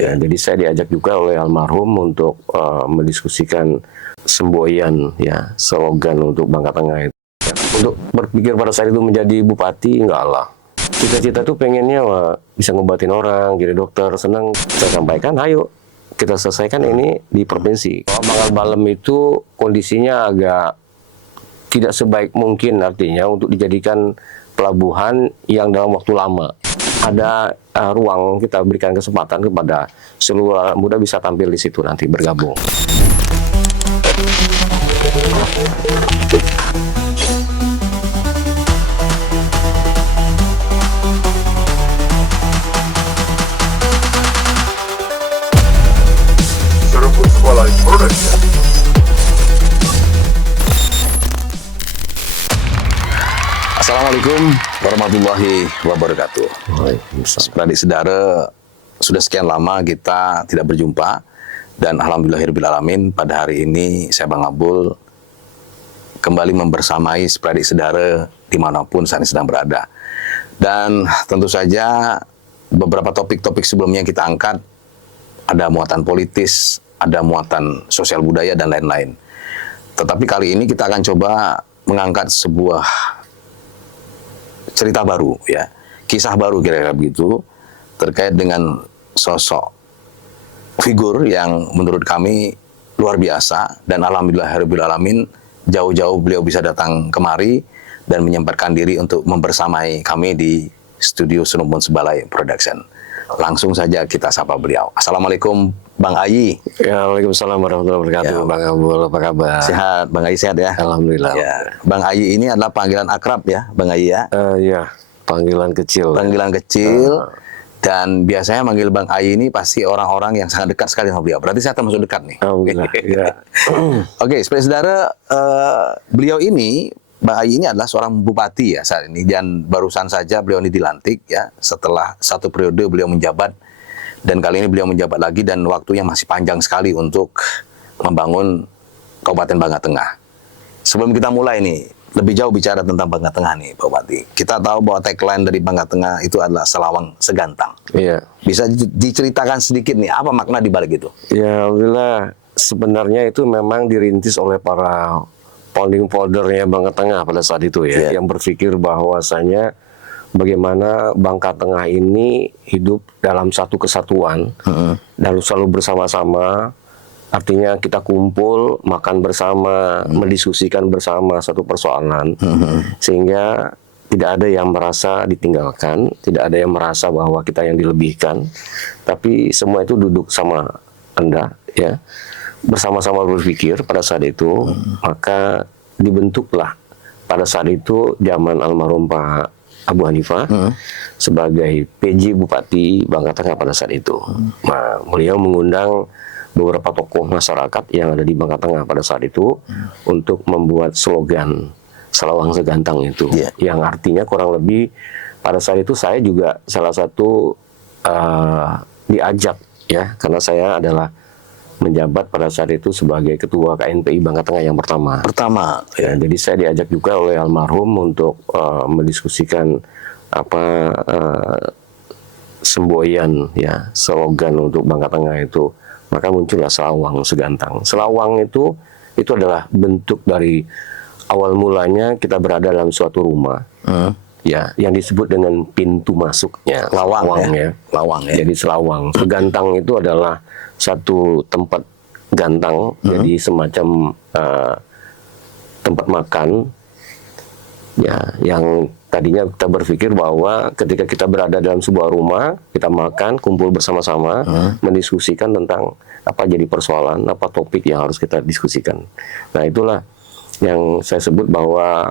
Ya, jadi saya diajak juga oleh almarhum untuk mendiskusikan semboyan ya, slogan untuk Bangka Tengah itu. Untuk berpikir pada saat itu menjadi bupati, enggak lah. Cita-cita tuh pengennya bisa ngobatin orang, jadi dokter, senang. Saya sampaikan, ayo kita selesaikan ini di provinsi. Bangka Balem itu kondisinya agak tidak sebaik mungkin, artinya untuk dijadikan pelabuhan yang dalam waktu lama. Ada ruang, kita berikan kesempatan kepada seluruh anak muda bisa tampil di situ nanti bergabung. Assalamualaikum warahmatullahi wabarakatuh. Adik saudara, sudah sekian lama kita tidak berjumpa dan alhamdulillahirrahmanirrahim pada hari ini saya Bang Abul kembali membersamai adik saudara dimanapun saat ini sedang berada. Dan tentu saja beberapa topik-topik sebelumnya yang kita angkat ada muatan politis, ada muatan sosial budaya dan lain-lain. Tetapi kali ini kita akan coba mengangkat sebuah cerita baru ya, kisah baru kira-kira begitu terkait dengan sosok figur yang menurut kami luar biasa dan alhamdulillahirrahmanirrahim jauh-jauh beliau bisa datang kemari dan menyempatkan diri untuk membersamai kami di studio Sunumpun Sebalai Production. Langsung saja kita sapa beliau. Assalamualaikum Bang Ayi. Ya, waalaikumsalam warahmatullahi wabarakatuh. Ya. Bang Abul, apa kabar? Sehat, Bang Ayi sehat ya? Alhamdulillah. Ya. Bang Ayi ini adalah panggilan akrab ya, Bang Ayi ya? Ya, panggilan kecil. Panggilan kecil. Dan biasanya manggil Bang Ayi ini pasti orang-orang yang sangat dekat sekali sama beliau. Berarti saya termasuk dekat nih. Alhamdulillah. Ya. Oke, seperti saudara, beliau ini, Bang Ayi ini adalah seorang bupati ya saat ini. Dan barusan saja beliau ini dilantik ya. Setelah satu periode beliau menjabat. Dan kali ini beliau menjabat lagi dan waktunya masih panjang sekali untuk membangun Kabupaten Bangka Tengah. Sebelum kita mulai nih, lebih jauh bicara tentang Bangka Tengah nih Pak Bupati. Kita tahu bahwa tagline dari Bangka Tengah itu adalah Selawang Segantang. Iya. Bisa diceritakan sedikit nih, apa makna di balik itu? Ya, alhamdulillah. Sebenarnya itu memang dirintis oleh para founding father-nya Bangka Tengah pada saat itu ya, yang berpikir bahwasanya bagaimana Bangka Tengah ini hidup dalam satu kesatuan dan selalu bersama-sama. Artinya kita kumpul, makan bersama, mendiskusikan bersama satu persoalan, sehingga tidak ada yang merasa ditinggalkan, tidak ada yang merasa bahwa kita yang dilebihkan, tapi semua itu duduk sama Anda, ya, bersama-sama berpikir pada saat itu, maka dibentuklah pada saat itu zaman almarhum Pak Abu Hanifah sebagai PJ Bupati Bangka Tengah pada saat itu. Nah, beliau mengundang beberapa tokoh masyarakat yang ada di Bangka Tengah pada saat itu untuk membuat slogan Selawang Segantang itu, yang artinya kurang lebih pada saat itu saya juga salah satu diajak ya, karena saya adalah menjabat pada saat itu sebagai ketua KNPI Bangka Tengah yang pertama. Ya, jadi saya diajak juga oleh almarhum untuk mendiskusikan semboyan ya, slogan untuk Bangka Tengah itu. Maka muncullah Selawang Segantang. Selawang itu adalah bentuk dari awal mulanya kita berada dalam suatu rumah. Ya, yang disebut dengan pintu masuknya, Lawang ya. Lawang ya. Jadi Selawang. Segantang itu adalah satu tempat gantang, jadi semacam tempat makan ya, yang tadinya kita berpikir bahwa ketika kita berada dalam sebuah rumah, kita makan, kumpul bersama-sama, mendiskusikan tentang apa jadi persoalan, apa topik yang harus kita diskusikan. Nah, itulah yang saya sebut bahwa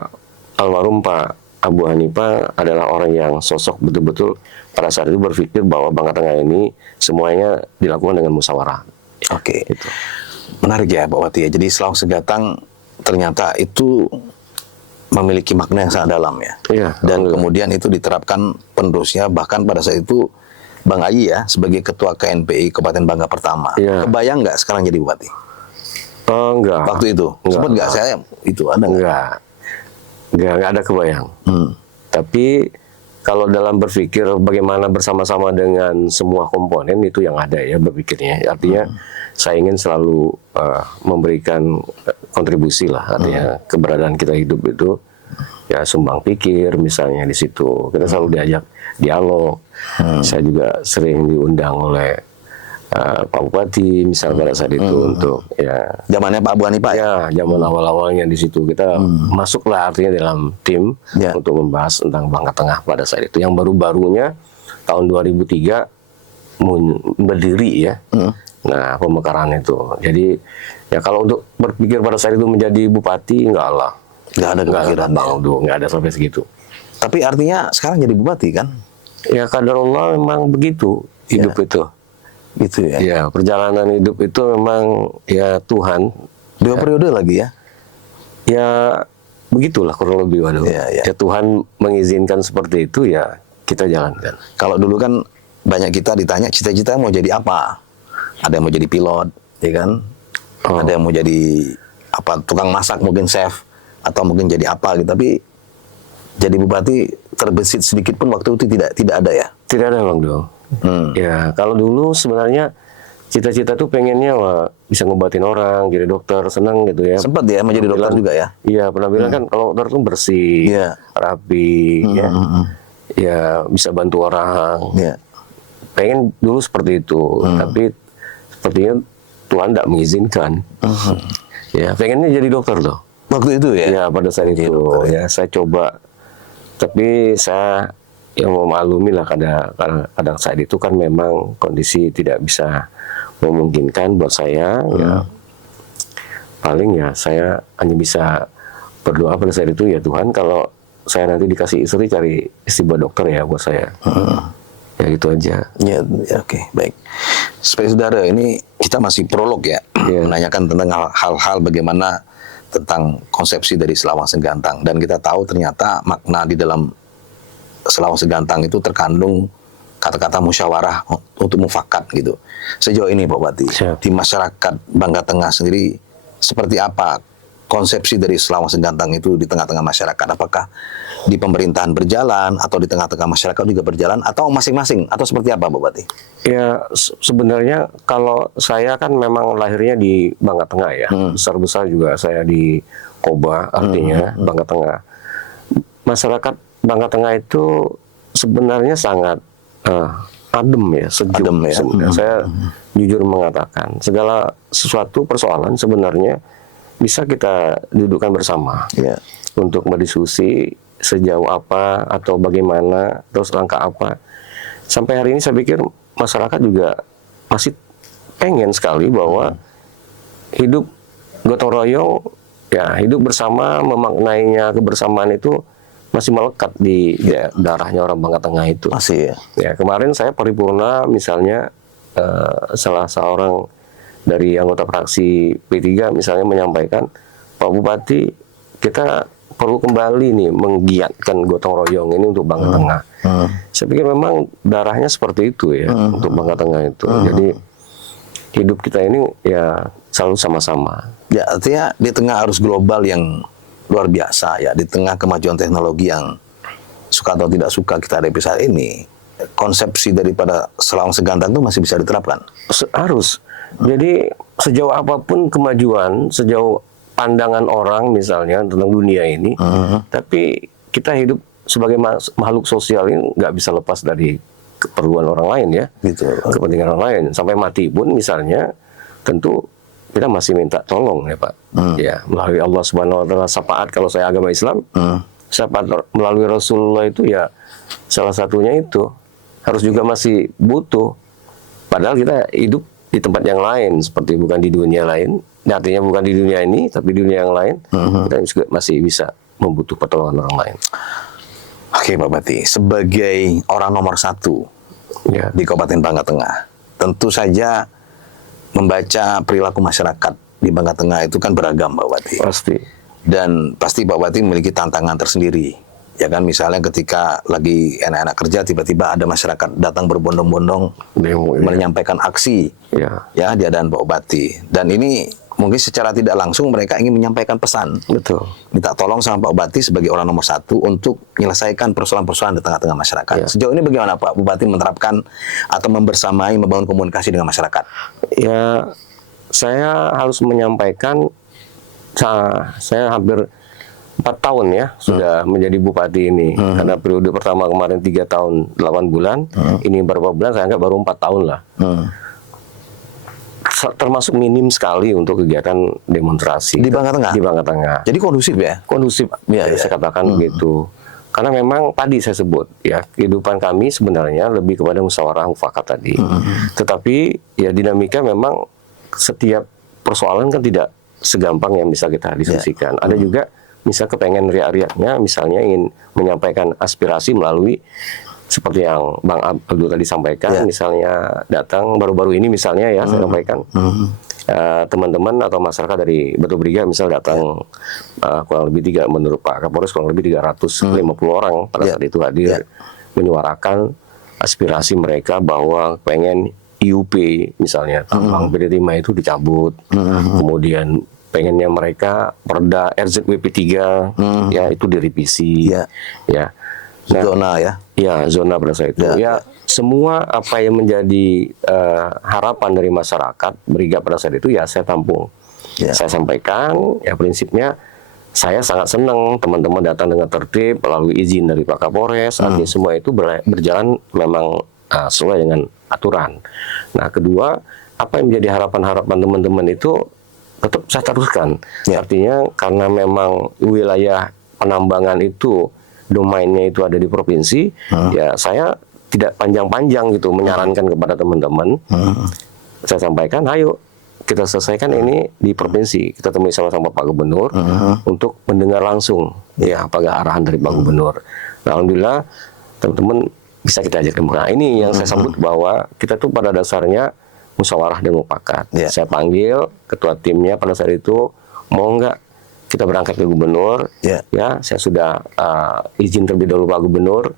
almarhum Pak Abu Hanifah adalah orang yang sosok betul-betul pada saat itu berpikir bahwa Bangka Tengah ini semuanya dilakukan dengan musyawarah. Oke. Gitu. Menarik ya Pak Wati ya. Jadi Selawang Segantang ternyata itu memiliki makna yang sangat dalam ya. Iya. Dan kemudian itu diterapkan penerusnya, bahkan pada saat itu Bang Ayi ya sebagai ketua KNPI Kabupaten Bangka pertama. Iya. Kebayang nggak sekarang jadi bupati? Enggak. Waktu itu sempat nggak saya itu ada? Enggak ada kebayang. Tapi kalau dalam berpikir bagaimana bersama-sama dengan semua komponen itu yang ada ya berpikirnya. Artinya saya ingin selalu memberikan kontribusi lah, artinya keberadaan kita hidup itu ya sumbang pikir misalnya di situ. Kita selalu diajak dialog. Saya juga sering diundang oleh Pak Bupati misalnya pada saat itu untuk ya Zamannya Pak Bu Hanifah ya. ya zaman awal-awalnya di situ kita masuklah artinya dalam tim Ya. untuk membahas tentang Bangka Tengah pada saat itu. Yang baru-barunya tahun 2003 berdiri ya. Nah, pemekaran itu. Jadi ya kalau untuk berpikir pada saat itu menjadi bupati enggak lah. Nggak ada kepikiran. Enggak ada sampai segitu. Tapi artinya sekarang jadi bupati kan? Ya kadarullah memang begitu hidup itu. Gitu ya. Ya, perjalanan hidup itu memang ya Tuhan. 2 periode lagi ya. Ya begitulah kurang lebih waduh. Ya, ya. Ya Tuhan mengizinkan seperti itu ya kita jalankan. Kalau dulu kan banyak kita ditanya cita-cita mau jadi apa? Ada yang mau jadi pilot, ya kan? Ada yang mau jadi apa? Tukang masak mungkin chef atau mungkin jadi apa gitu. Tapi jadi bupati terbesit sedikit pun waktu itu tidak ada ya. Tidak ada Bang Do. Ya kalau dulu sebenarnya cita-cita tuh pengennya wah, bisa ngobatin orang, jadi dokter, senang gitu ya. Sempat ya menjadi dokter juga ya. Iya pernah bilang kan kalau dokter tuh bersih, Iya. rapi, ya, ya bisa bantu orang. Ya. Pengen dulu seperti itu, tapi sepertinya Tuhan tidak mengizinkan. Ya pengennya jadi dokter loh. Waktu itu ya. Ya pada saat itu ya saya coba, tapi saya yang memaklumi lah kadang saat itu kan memang kondisi tidak bisa memungkinkan buat saya. Ya paling ya saya hanya bisa berdoa pada saat itu ya Tuhan kalau saya nanti dikasih istri cari istri buat dokter ya buat saya. Ya gitu aja. Ya, oke, baik. Sebagai saudara, ini kita masih prolog ya, menanyakan tentang hal-hal bagaimana tentang konsepsi dari Selawang Segantang, dan kita tahu ternyata makna di dalam Selawang Segantang itu terkandung kata-kata musyawarah untuk mufakat gitu. Sejauh ini Pak Bupati, di masyarakat Bangka Tengah sendiri seperti apa konsepsi dari Selawang Segantang itu di tengah-tengah masyarakat? Apakah di pemerintahan berjalan atau di tengah-tengah masyarakat juga berjalan atau masing-masing atau seperti apa Pak Bupati? Ya sebenarnya kalau saya kan memang lahirnya di Bangka Tengah ya, besar-besar juga saya di Koba, artinya Bangka Tengah. Masyarakat Bangka Tengah itu sebenarnya sangat adem ya, sejuk. Adem ya. Saya jujur mengatakan segala sesuatu persoalan sebenarnya bisa kita dudukkan bersama untuk berdiskusi sejauh apa atau bagaimana, terus langkah apa. Sampai hari ini saya pikir masyarakat juga masih pengen sekali bahwa hidup gotong royong, ya hidup bersama, memaknainya kebersamaan itu masih melekat di darahnya orang Bangka Tengah itu. Masih ya. Ya kemarin saya paripurna misalnya salah seorang dari anggota fraksi P3 misalnya menyampaikan, Pak Bupati kita perlu kembali nih menggiatkan gotong royong ini untuk Bangka Tengah. Saya pikir memang darahnya seperti itu ya untuk Bangka Tengah itu. Jadi hidup kita ini ya selalu sama-sama. Ya artinya di tengah arus global yang luar biasa ya, di tengah kemajuan teknologi yang suka atau tidak suka kita hadapi saat ini, konsepsi daripada Selawang Segantang itu masih bisa diterapkan. Harus. Jadi sejauh apapun kemajuan, sejauh pandangan orang misalnya tentang dunia ini, tapi kita hidup sebagai makhluk sosial ini nggak bisa lepas dari keperluan orang lain ya, Gitu. kepentingan orang lain. Sampai mati pun misalnya, tentu kita masih minta tolong ya Pak. Ya melalui Allah Subhanahu Wa Taala syafaat kalau saya agama Islam, syafaat melalui Rasulullah itu ya salah satunya itu harus juga masih butuh. Padahal kita hidup di tempat yang lain, seperti bukan di dunia lain. Artinya bukan di dunia ini, tapi di dunia yang lain, kita juga masih bisa membutuh pertolongan orang lain. Oke Pak Bupati, sebagai orang nomor 1 di Kabupaten Bangka Tengah, tentu saja membaca perilaku masyarakat di Bangka Tengah itu kan beragam Pak Bupati. Pasti. Dan pasti Pak Bupati memiliki tantangan tersendiri. Ya kan, misalnya ketika lagi enak-enak kerja, tiba-tiba ada masyarakat datang berbondong-bondong menyampaikan aksi ya di hadapan Pak Bupati. Dan ini mungkin secara tidak langsung mereka ingin menyampaikan pesan. Betul. Minta tolong sama Pak Bupati sebagai orang nomor 1 untuk menyelesaikan persoalan-persoalan di tengah-tengah masyarakat. Ya. Sejauh ini bagaimana Pak Bupati menerapkan atau membersamai, membangun komunikasi dengan masyarakat? Ya, saya harus menyampaikan, saya hampir 4 tahun ya sudah menjadi bupati ini. Karena periode pertama kemarin 3 tahun 8 bulan, ini berapa bulan, saya anggap baru 4 tahun lah. Termasuk minim sekali untuk kegiatan demonstrasi Di Bangka Tengah? Di Bangka Tengah. Jadi kondusif ya? Kondusif, Ya, saya katakan begitu. Karena memang tadi saya sebut ya, kehidupan kami sebenarnya lebih kepada musyawarah mufakat tadi. Tetapi ya dinamika memang setiap persoalan kan tidak segampang yang bisa kita diskusikan. Ada juga misal kepengen riak-riaknya, misalnya ingin menyampaikan aspirasi melalui seperti yang Bang Abdul tadi sampaikan, misalnya datang baru-baru ini misalnya ya saya sampaikan teman-teman atau masyarakat dari Batu Briga misal datang kurang lebih menurut Pak Kapolres kurang lebih 350 orang pada saat itu hadir menyuarakan aspirasi mereka bahwa pengen IUP misalnya tambang BD5 itu dicabut, kemudian pengennya mereka perda RZWP 3 ya itu direvisi ya. Nah, zona ya? Ya, zona pada saat itu. Ya, semua apa yang menjadi harapan dari masyarakat Briga pada saat itu ya saya tampung. Saya sampaikan, ya prinsipnya saya sangat senang teman-teman datang dengan tertib melalui izin dari Pak Kapolres. Artinya semua itu berjalan memang sesuai dengan aturan. Nah, kedua, apa yang menjadi harapan-harapan teman-teman itu tetap saya teruskan. Artinya karena memang wilayah penambangan itu domainnya itu ada di provinsi, ya saya tidak panjang-panjang gitu menyarankan kepada teman-teman. Saya sampaikan, ayo kita selesaikan ini di provinsi. Kita temui sama-sama Pak Gubernur untuk mendengar langsung ya apakah arahan dari Pak Gubernur. Nah, alhamdulillah teman-teman bisa kita ajak. Nah, ini yang saya sambut bahwa kita tuh pada dasarnya musyawarah dan mufakat. Saya panggil ketua timnya pada saat itu, mau nggak kita berangkat ke gubernur, ya saya sudah izin terlebih dahulu Pak Gubernur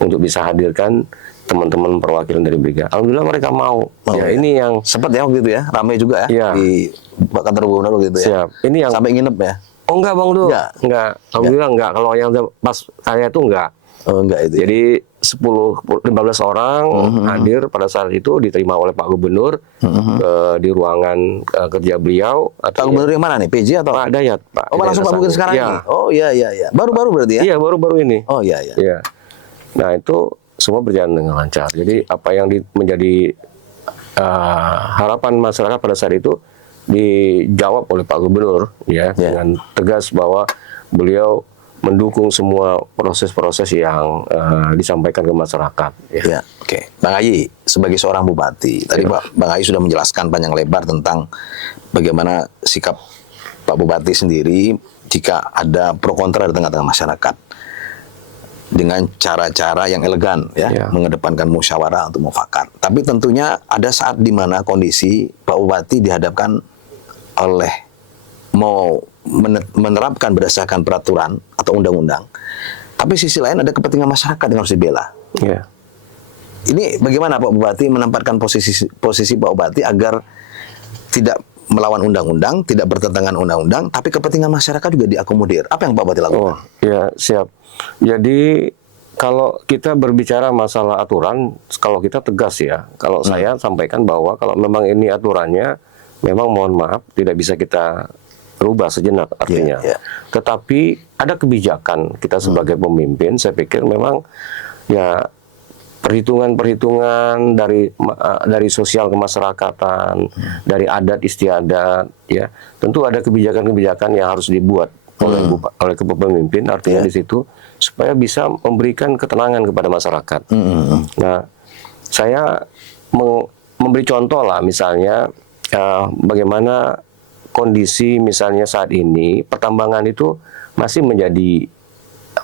untuk bisa hadirkan teman-teman perwakilan dari Briga. Alhamdulillah mereka mau. Ya ini yang sempat ya waktu itu ya, ramai juga ya di kantor gubernur begitu ya. Siap. Ini yang sampai nginep ya. Oh enggak Bang Dul. Enggak. Alhamdulillah enggak. Kalau yang pas saya itu enggak. Oh enggak itu. Jadi 10-15 orang hadir pada saat itu diterima oleh Pak Gubernur di ruangan kerja beliau. Pak Gubernur yang mana nih? PJ atau Pak Dayat, Pak. Oh, langsung Pak Gubernur sekarang ini. Oh iya. Baru-baru berarti ya? Iya, baru-baru ini. Oh iya. Nah, itu semua berjalan dengan lancar. Jadi apa yang menjadi harapan masyarakat pada saat itu dijawab oleh Pak Gubernur ya dengan tegas bahwa beliau mendukung semua proses-proses yang disampaikan ke masyarakat. Oke. Bang Ayi, sebagai seorang bupati, tadi Bang Ayi sudah menjelaskan panjang lebar tentang bagaimana sikap Pak Bupati sendiri jika ada pro kontra di tengah-tengah masyarakat dengan cara-cara yang elegan mengedepankan musyawarah untuk mufakat. Tapi tentunya ada saat di mana kondisi Pak Bupati dihadapkan oleh mau menerapkan berdasarkan peraturan atau undang-undang, tapi sisi lain ada kepentingan masyarakat yang harus dibela. Ini bagaimana Pak Bupati menempatkan posisi Pak Bupati agar tidak melawan undang-undang, tidak bertentangan undang-undang, tapi kepentingan masyarakat juga diakomodir. Apa yang Pak Bupati lakukan? Siap. Jadi kalau kita berbicara masalah aturan, kalau kita tegas ya, kalau saya sampaikan bahwa kalau memang ini aturannya, memang mohon maaf tidak bisa kita rubah sejenak artinya. Tetapi ada kebijakan kita sebagai pemimpin, saya pikir memang ya perhitungan-perhitungan dari sosial kemasyarakatan, dari adat istiadat, ya tentu ada kebijakan-kebijakan yang harus dibuat oleh kepemimpinan, artinya di situ supaya bisa memberikan ketenangan kepada masyarakat. Nah, saya memberi contoh lah, misalnya bagaimana kondisi misalnya saat ini pertambangan itu masih menjadi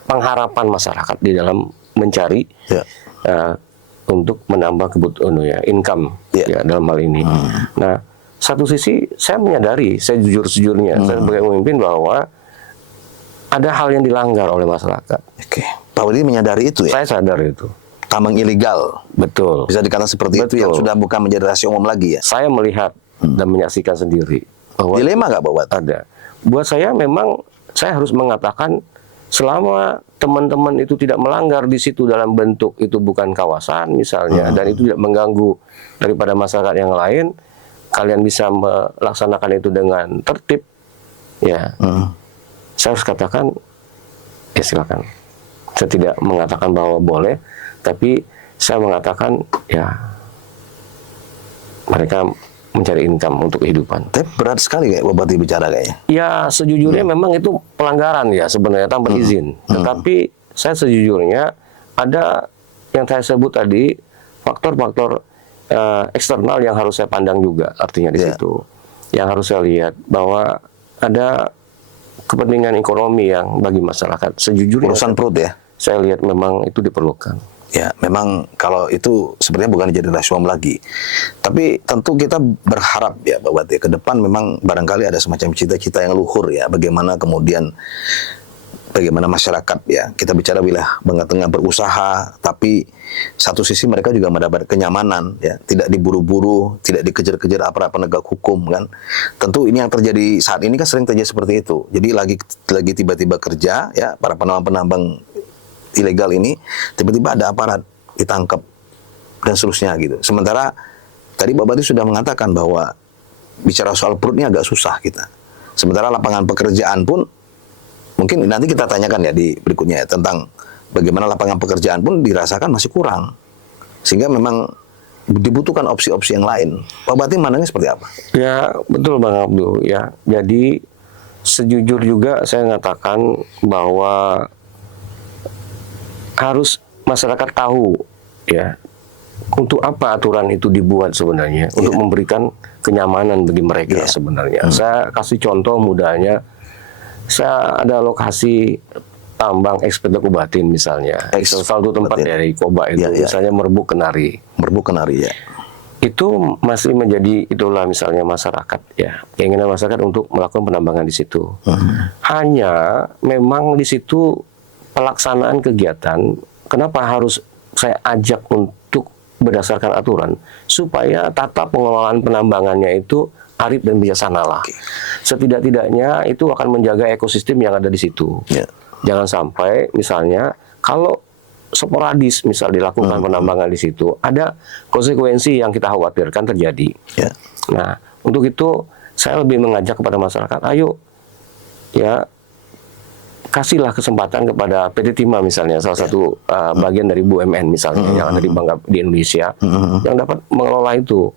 pengharapan masyarakat di dalam mencari untuk menambah kebutuhan income dalam hal ini. Nah, satu sisi saya menyadari, saya jujur-jujurnya saya sebagai pemimpin bahwa ada hal yang dilanggar oleh masyarakat. Pak Budi menyadari itu ya? Saya sadar itu. Tambang ilegal. Betul. Bisa dikatakan seperti itu yang sudah bukan menjadi rahasia umum lagi ya? Saya melihat dan menyaksikan sendiri. bahwa dilema nggak Pak Bupati? ada. Buat saya memang saya harus mengatakan selama teman-teman itu tidak melanggar di situ dalam bentuk itu bukan kawasan misalnya dan itu tidak mengganggu daripada masyarakat yang lain, kalian bisa melaksanakan itu dengan tertib, ya. Saya harus katakan, ya silakan. Saya tidak mengatakan bahwa boleh, tapi saya mengatakan ya mereka mencari income untuk kehidupan. Tapi berat sekali kayak Bupati bicara kayaknya. Ya sejujurnya memang itu pelanggaran ya sebenarnya tanpa izin. Tetapi saya sejujurnya ada yang saya sebut tadi faktor-faktor eksternal yang harus saya pandang juga artinya di situ. Yang harus saya lihat bahwa ada kepentingan ekonomi yang bagi masyarakat sejujurnya Urusan perut ya. saya lihat memang itu diperlukan. Ya, memang kalau itu sebenarnya bukan jadi rasuam lagi. Tapi tentu kita berharap ya Pak Bupati, ke depan memang barangkali ada semacam cita-cita yang luhur ya, bagaimana kemudian bagaimana masyarakat ya, kita bicara wilayah Bangka Tengah berusaha, tapi satu sisi mereka juga mendapat kenyamanan ya, tidak diburu-buru, tidak dikejar-kejar aparat penegak hukum kan. Tentu ini yang terjadi saat ini kan sering terjadi seperti itu. Jadi lagi tiba-tiba kerja ya, para penambang-penambang ilegal ini tiba-tiba ada aparat ditangkap dan seterusnya gitu. Sementara tadi Pak Bupati sudah mengatakan bahwa bicara soal perut ini agak susah kita. Sementara lapangan pekerjaan pun mungkin nanti kita tanyakan ya di berikutnya ya, tentang bagaimana lapangan pekerjaan pun dirasakan masih kurang. Sehingga memang dibutuhkan opsi-opsi yang lain. Pak Bupati mandangnya seperti apa? Ya betul Bang Abdul ya. Jadi sejujur juga saya mengatakan bahwa harus masyarakat tahu ya untuk apa aturan itu dibuat sebenarnya untuk memberikan kenyamanan bagi mereka sebenarnya. Saya kasih contoh mudahnya, saya ada lokasi tambang eksperti Kubatin misalnya, salah satu tempat dari Koba itu misalnya Merbuk Kenari. Merbuk Kenari ya. Itu masih menjadi itulah misalnya masyarakat ya, keinginan masyarakat untuk melakukan penambangan di situ. Hanya memang di situ pelaksanaan kegiatan, kenapa harus saya ajak untuk berdasarkan aturan supaya tata pengelolaan penambangannya itu arif dan bijaksana lah. Setidak-tidaknya itu akan menjaga ekosistem yang ada di situ. Jangan sampai misalnya kalau sporadis misal dilakukan penambangan di situ ada konsekuensi yang kita khawatirkan terjadi. Nah, untuk itu saya lebih mengajak kepada masyarakat, ayo ya kasihlah kesempatan kepada PT Timah misalnya, salah satu bagian dari BUMN misalnya yang ada di Bangka di Indonesia yang dapat mengelola itu.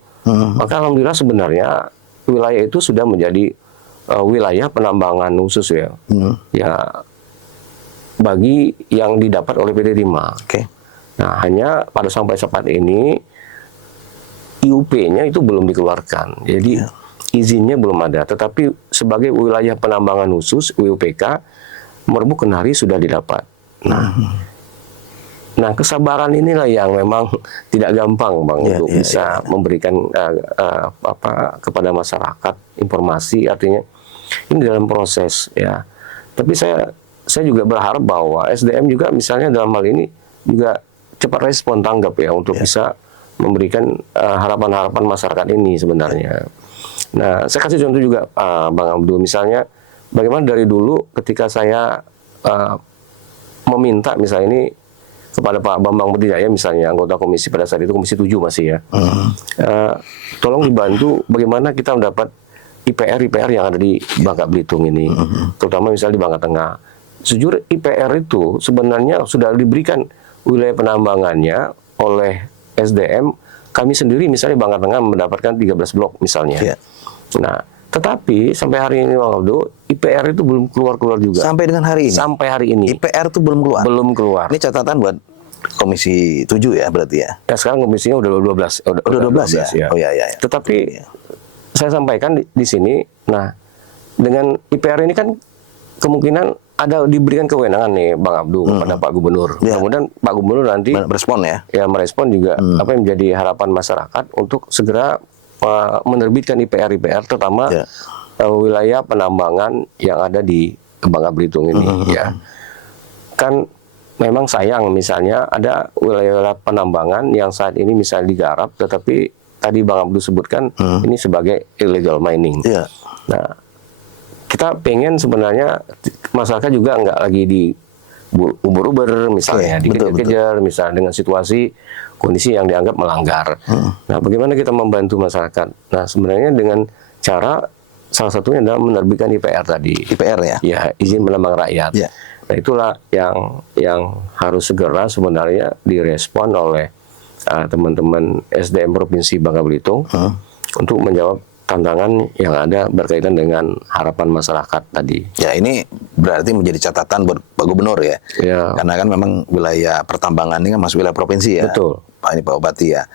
Maka alhamdulillah sebenarnya wilayah itu sudah menjadi wilayah penambangan khusus ya. Ya bagi yang didapat oleh PT Timah. Nah, hanya pada sampai saat ini IUP-nya itu belum dikeluarkan. Jadi izinnya belum ada, tetapi sebagai wilayah penambangan khusus UPK Merbuk Kenari sudah didapat. Nah, kesabaran inilah yang memang tidak gampang Bang untuk bisa memberikan kepada masyarakat informasi, artinya ini dalam proses ya. Tapi saya juga berharap bahwa SDM juga misalnya dalam hal ini juga cepat respon tanggap ya untuk bisa memberikan harapan-harapan masyarakat ini sebenarnya. Nah, saya kasih contoh juga Bang Abdul, misalnya bagaimana dari dulu ketika saya meminta misalnya ini kepada Pak Bambang Putrijaya misalnya, anggota komisi pada saat itu komisi 7 masih ya, tolong dibantu bagaimana kita mendapat IPR yang ada di Bangka Belitung ini, terutama misalnya di Bangka Tengah. Sejujur IPR itu sebenarnya sudah diberikan wilayah penambangannya oleh SDM. Kami sendiri misalnya Bangka Tengah mendapatkan 13 blok misalnya. Nah, tetapi sampai hari ini Bang Abdul, IPR itu belum keluar juga. Sampai dengan hari ini? Sampai hari ini. IPR itu belum keluar? Belum keluar. Ini catatan buat komisi 7 ya berarti ya? Ya sekarang komisinya udah 12. Udah 12 ya? Oh iya. Tetapi saya sampaikan di sini, nah dengan IPR ini kan kemungkinan ada diberikan kewenangan nih Bang Abdul kepada Pak Gubernur. Kemudian Pak Gubernur nanti merespon ya? Ya merespon juga apa yang menjadi harapan masyarakat untuk segera menerbitkan IPR terutama wilayah penambangan yang ada di Bangka Belitung ini ya. Kan memang sayang misalnya ada wilayah penambangan yang saat ini misalnya digarap, tetapi tadi Bang Abdul sebutkan ini sebagai illegal mining. Nah, kita pengen sebenarnya masyarakat juga nggak lagi di ubur-ubur misalnya, dikejar-kejar misalnya dengan situasi kondisi yang dianggap melanggar. Nah, bagaimana kita membantu masyarakat? Nah, sebenarnya dengan cara salah satunya adalah menerbitkan IPR tadi. IPR ya? Ya, izin penambang rakyat. Ya. Nah, itulah yang harus segera sebenarnya direspon oleh teman-teman SDM Provinsi Bangka Belitung untuk menjawab tantangan yang ada berkaitan dengan harapan masyarakat tadi. Ya, ini berarti menjadi catatan buat Pak Gubernur ya. Ya. Karena kan memang wilayah pertambangan ini kan masuk wilayah provinsi ya. Betul. Pak Bupati ya.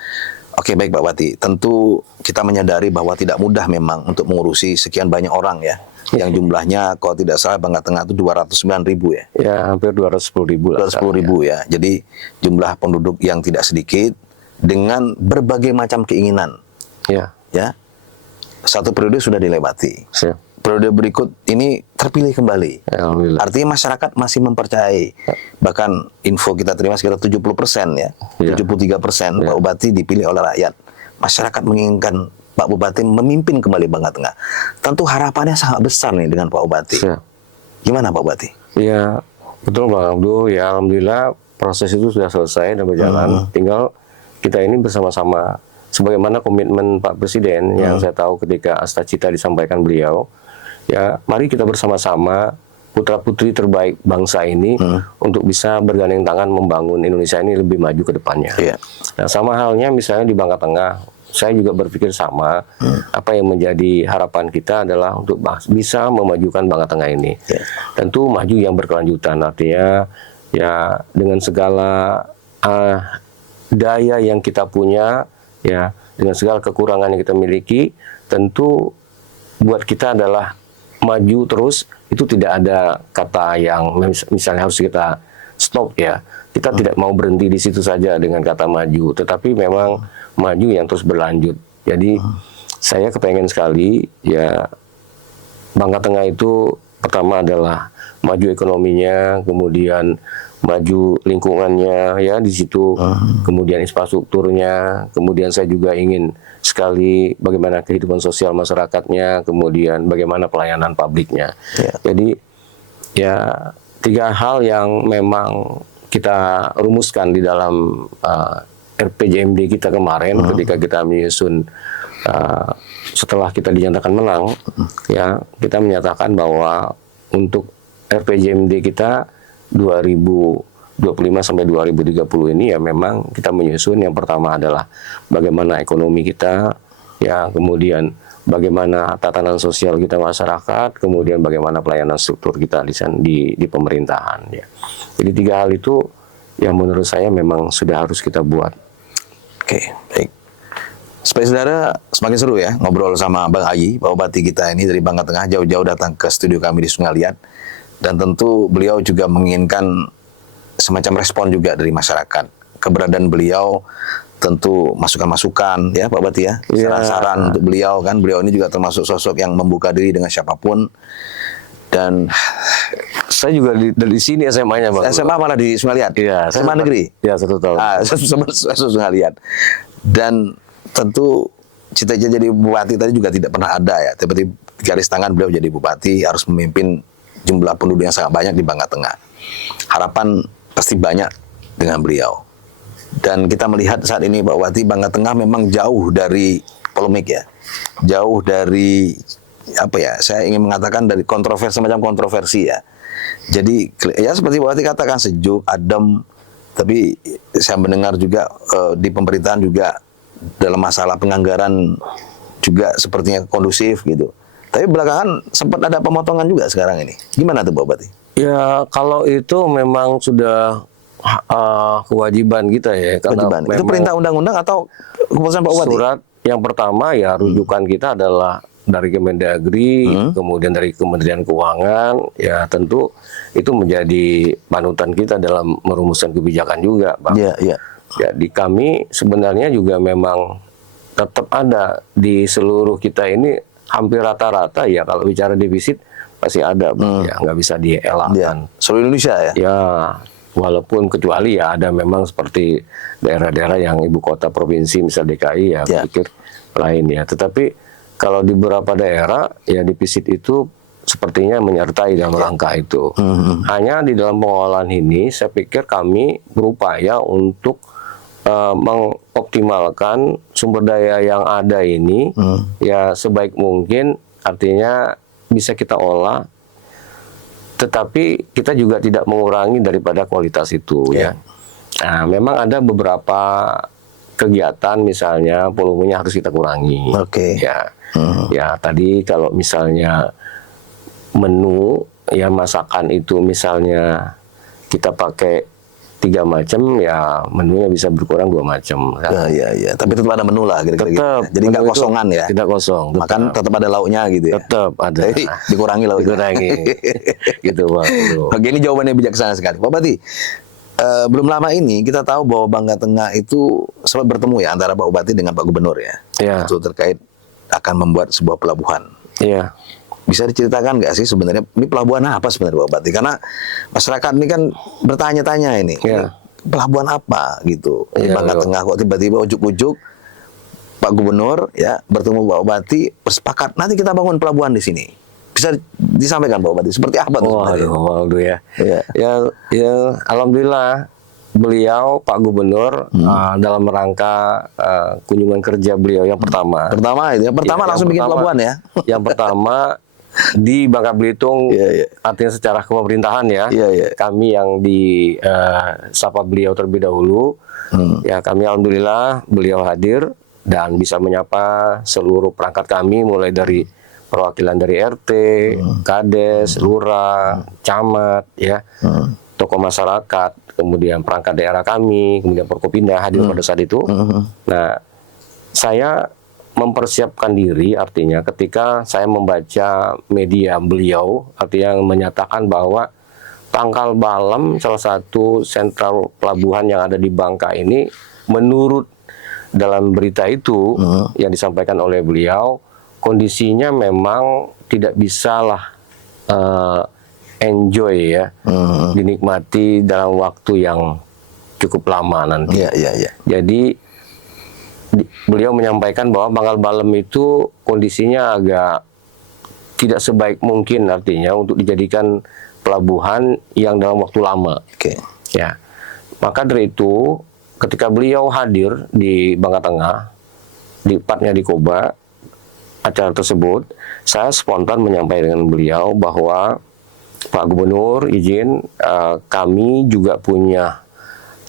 Oke, baik Pak Bupati. Tentu kita menyadari bahwa tidak mudah memang untuk mengurusi sekian banyak orang ya. Yang jumlahnya kalau tidak salah Bangka Tengah itu 209.000 ya. Ya, hampir 210.000 lah. 210.000 ya. Jadi jumlah penduduk yang tidak sedikit dengan berbagai macam keinginan. Ya. Ya. Satu periode sudah dilewati. Siap. Periode berikut ini terpilih kembali. Alhamdulillah. Artinya masyarakat masih mempercayai. Bahkan info kita terima sekitar 70% ya. 73% Pak Bupati dipilih oleh rakyat. Masyarakat menginginkan Pak Bupati memimpin kembali Bangka Tengah. Tentu harapannya sangat besar nih dengan Pak Bupati. Siap. Gimana Pak Bupati? Ya, betul Bang Abdul. Ya, alhamdulillah proses itu sudah selesai dan berjalan. Tinggal kita ini bersama-sama sebagaimana komitmen Pak Presiden yang saya tahu ketika Asta Cita disampaikan beliau, ya mari kita bersama-sama putra-putri terbaik bangsa ini untuk bisa bergandeng tangan membangun Indonesia ini lebih maju ke depannya. Nah, sama halnya misalnya di Bangka Tengah, saya juga berpikir sama. Apa yang menjadi harapan kita adalah untuk bisa memajukan Bangka Tengah ini. Tentu maju yang berkelanjutan, artinya ya dengan segala daya yang kita punya, ya dengan segala kekurangan yang kita miliki, tentu buat kita adalah maju terus. Itu tidak ada kata yang misalnya harus kita stop ya. Kita tidak mau berhenti di situ saja dengan kata maju, tetapi memang maju yang terus berlanjut. Jadi saya kepengen sekali ya Bangka Tengah itu pertama adalah maju ekonominya, kemudian maju lingkungannya ya di situ, kemudian infrastrukturnya, kemudian saya juga ingin sekali bagaimana kehidupan sosial masyarakatnya, kemudian bagaimana pelayanan publiknya. Jadi ya 3 hal yang memang kita rumuskan di dalam RPJMD kita kemarin ketika kita menyusun setelah kita dinyatakan menang, ya kita menyatakan bahwa untuk RPJMD kita 2025 sampai 2030 ini ya memang kita menyusun yang pertama adalah bagaimana ekonomi kita, ya kemudian bagaimana tatanan sosial kita masyarakat, kemudian bagaimana pelayanan struktur kita di pemerintahan ya. Jadi 3 hal itu yang menurut saya memang sudah harus kita buat. Oke, baik. Supaya saudara semakin seru ya ngobrol sama Bang Ayi, Pak Bupati kita ini dari Bangka Tengah jauh-jauh datang ke studio kami di Sungai Liat. Dan tentu beliau juga menginginkan semacam respon juga dari masyarakat. Keberadaan beliau tentu masukan-masukan ya Pak Bupati ya, saran-saran untuk beliau kan. Beliau ini juga termasuk sosok yang membuka diri dengan siapapun. Dan saya juga dari sini SMA-nya Bang. SMA malah di Sungai Liat. Iya, SMA negeri. Ya 1 tahun. Sungai Liat. Dan tentu cita-cita jadi bupati tadi juga tidak pernah ada ya. Tiba-tiba garis tangan beliau jadi bupati harus memimpin jumlah penduduk yang sangat banyak di Bangka Tengah. Harapan pasti banyak dengan beliau. Dan kita melihat saat ini Pak Bupati, Bangka Tengah memang jauh dari polemik ya. Jauh dari apa ya? Saya ingin mengatakan dari kontroversi, semacam kontroversi ya. Jadi ya seperti Pak Bupati katakan sejuk, adem. Tapi saya mendengar juga di pemerintahan juga dalam masalah penganggaran juga sepertinya kondusif gitu. Tapi belakangan sempat ada pemotongan juga sekarang ini. Gimana tuh Pak Bupati? Ya kalau itu memang sudah kewajiban kita ya. Kewajiban. Itu perintah undang-undang atau keputusan Pak Bupati? Surat yang pertama ya rujukan kita adalah dari Kemendagri, kemudian dari Kementerian Keuangan. Ya tentu itu menjadi panutan kita dalam merumuskan kebijakan juga, Pak. Iya. Ya di kami sebenarnya juga memang tetap ada di seluruh kita ini. Hampir rata-rata ya kalau bicara defisit pasti ada, ya nggak bisa dielakkan. Seluruh Indonesia ya? Ya, walaupun kecuali ya ada memang seperti daerah-daerah yang ibu kota provinsi misal DKI ya pikir lain ya. Tetapi kalau di beberapa daerah ya defisit itu sepertinya menyertai dalam rangka itu. Hanya di dalam pengolahan ini saya pikir kami berupaya untuk mengoptimalkan sumber daya yang ada ini ya sebaik mungkin, artinya bisa kita olah, tetapi kita juga tidak mengurangi daripada kualitas itu ya. Nah, memang ada beberapa kegiatan misalnya volumenya harus kita kurangi. Ya. Ya, tadi kalau misalnya menu ya masakan itu misalnya kita pakai 3 macam, ya menunya bisa berkurang 2 macam. Ya. Tapi tetap ada menu lah kira-kira. Tetap. Jadi nggak kosongan ya. Tidak kosong. Makan tetap ada lauknya gitu ya. Tetap ada. Jadi dikurangi lauknya. Dikurangi. Gitu Pak. Oke, ini jawabannya bijaksana sekali. Pak Bupati, belum lama ini kita tahu bahwa Bangka Tengah itu sempat bertemu ya antara Pak Bupati dengan Pak Gubernur ya. Itu terkait akan membuat sebuah pelabuhan. Iya. Bisa diceritakan nggak sih sebenarnya ini pelabuhan apa sebenarnya Pak Bupati? Karena masyarakat ini kan bertanya-tanya ini, pelabuhan apa gitu di Bangka Tengah, kok tiba-tiba ujuk-ujuk Pak Gubernur ya bertemu Pak Bupati bersepakat nanti kita bangun pelabuhan di sini. Bisa disampaikan Pak Bupati seperti apa tuh sebenarnya? Waduh ya. Ya, alhamdulillah beliau Pak Gubernur dalam rangka kunjungan kerja beliau yang pertama. Pertama langsung bikin pelabuhan ya. Yang pertama di Bangka Belitung, artinya secara kepemerintahan ya. Kami yang di sapa beliau terlebih dahulu. Ya, kami alhamdulillah beliau hadir dan bisa menyapa seluruh perangkat kami, mulai dari perwakilan dari RT, Kades, Lurah, Camat, ya, tokoh masyarakat, kemudian perangkat daerah kami, kemudian Forkopimda hadir pada saat itu. Nah, saya mempersiapkan diri, artinya ketika saya membaca media beliau, artinya menyatakan bahwa Pangkal Balam, salah satu sentral pelabuhan yang ada di Bangka ini, menurut dalam berita itu yang disampaikan oleh beliau, kondisinya memang tidak bisalah enjoy ya, dinikmati dalam waktu yang cukup lama nanti. Jadi beliau menyampaikan bahwa Pangkal Balam itu kondisinya agak tidak sebaik mungkin, artinya untuk dijadikan pelabuhan yang dalam waktu lama. Ya, maka dari itu ketika beliau hadir di Bangka Tengah, di tepatnya di Koba, acara tersebut, saya spontan menyampaikan dengan beliau bahwa Pak Gubernur izin kami juga punya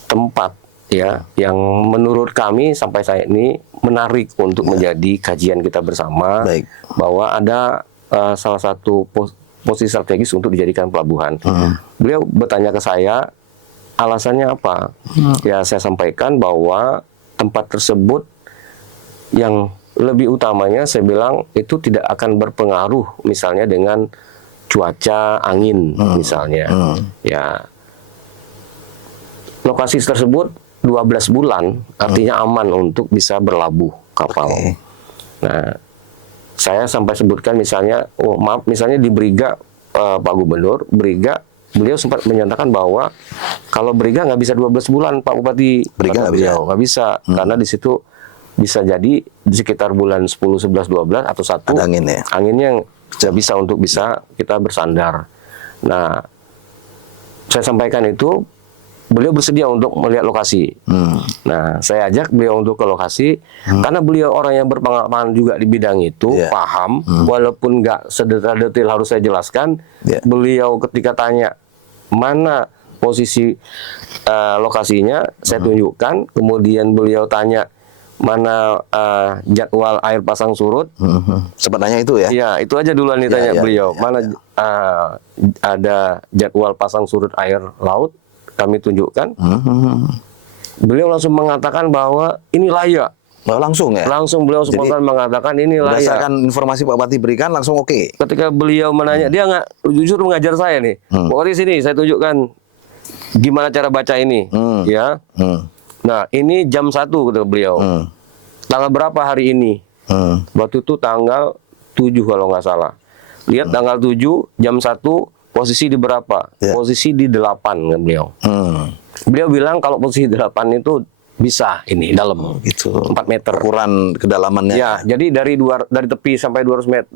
tempat ya yang menurut kami sampai saat ini menarik untuk menjadi kajian kita bersama, bahwa ada salah satu posisi strategis untuk dijadikan pelabuhan. Beliau bertanya ke saya alasannya apa. Ya, saya sampaikan bahwa tempat tersebut yang lebih utamanya saya bilang itu tidak akan berpengaruh misalnya dengan cuaca, angin misalnya. Ya, lokasi tersebut 12 bulan artinya aman untuk bisa berlabuh kapal. Nah, saya sampai sebutkan misalnya, misalnya di Briga, Pak Gubernur, Briga, beliau sempat menyatakan bahwa kalau Briga nggak bisa 12 bulan, Pak Bupati. Briga nggak bisa, karena di situ bisa jadi di sekitar bulan 10, 11, 12 atau 1 ada angin ya? Anginnya nggak bisa untuk bisa kita bersandar. Nah, saya sampaikan itu, beliau bersedia untuk melihat lokasi. Nah, saya ajak beliau untuk ke lokasi, karena beliau orang yang berpengalaman juga di bidang itu, paham, walaupun nggak sedetail-detail harus saya jelaskan. Beliau ketika tanya mana posisi lokasinya, saya tunjukkan. Kemudian beliau tanya mana jadwal air pasang surut. Sebenarnya itu ya? Ya, itu aja duluan ditanya beliau. Mana ada jadwal pasang surut air laut, kami tunjukkan. Beliau langsung mengatakan bahwa ini layak. Langsung ya? Langsung beliau spontan mengatakan ini layak. Berdasarkan informasi Pak Bupati berikan langsung oke. Ketika beliau menanya, dia nggak jujur mengajar saya nih. Pokoknya sini saya tunjukkan gimana cara baca ini, ya. Nah, ini jam 1 kata beliau. Tanggal berapa hari ini? Waktu itu tanggal 7 kalau nggak salah. Lihat tanggal 7 jam 1 posisi di berapa? Posisi di 8 kan beliau. Beliau bilang kalau posisi 8 itu bisa ini dalam Gitu. 4 meter. Ukuran kedalamannya. Ya, jadi dari tepi sampai 250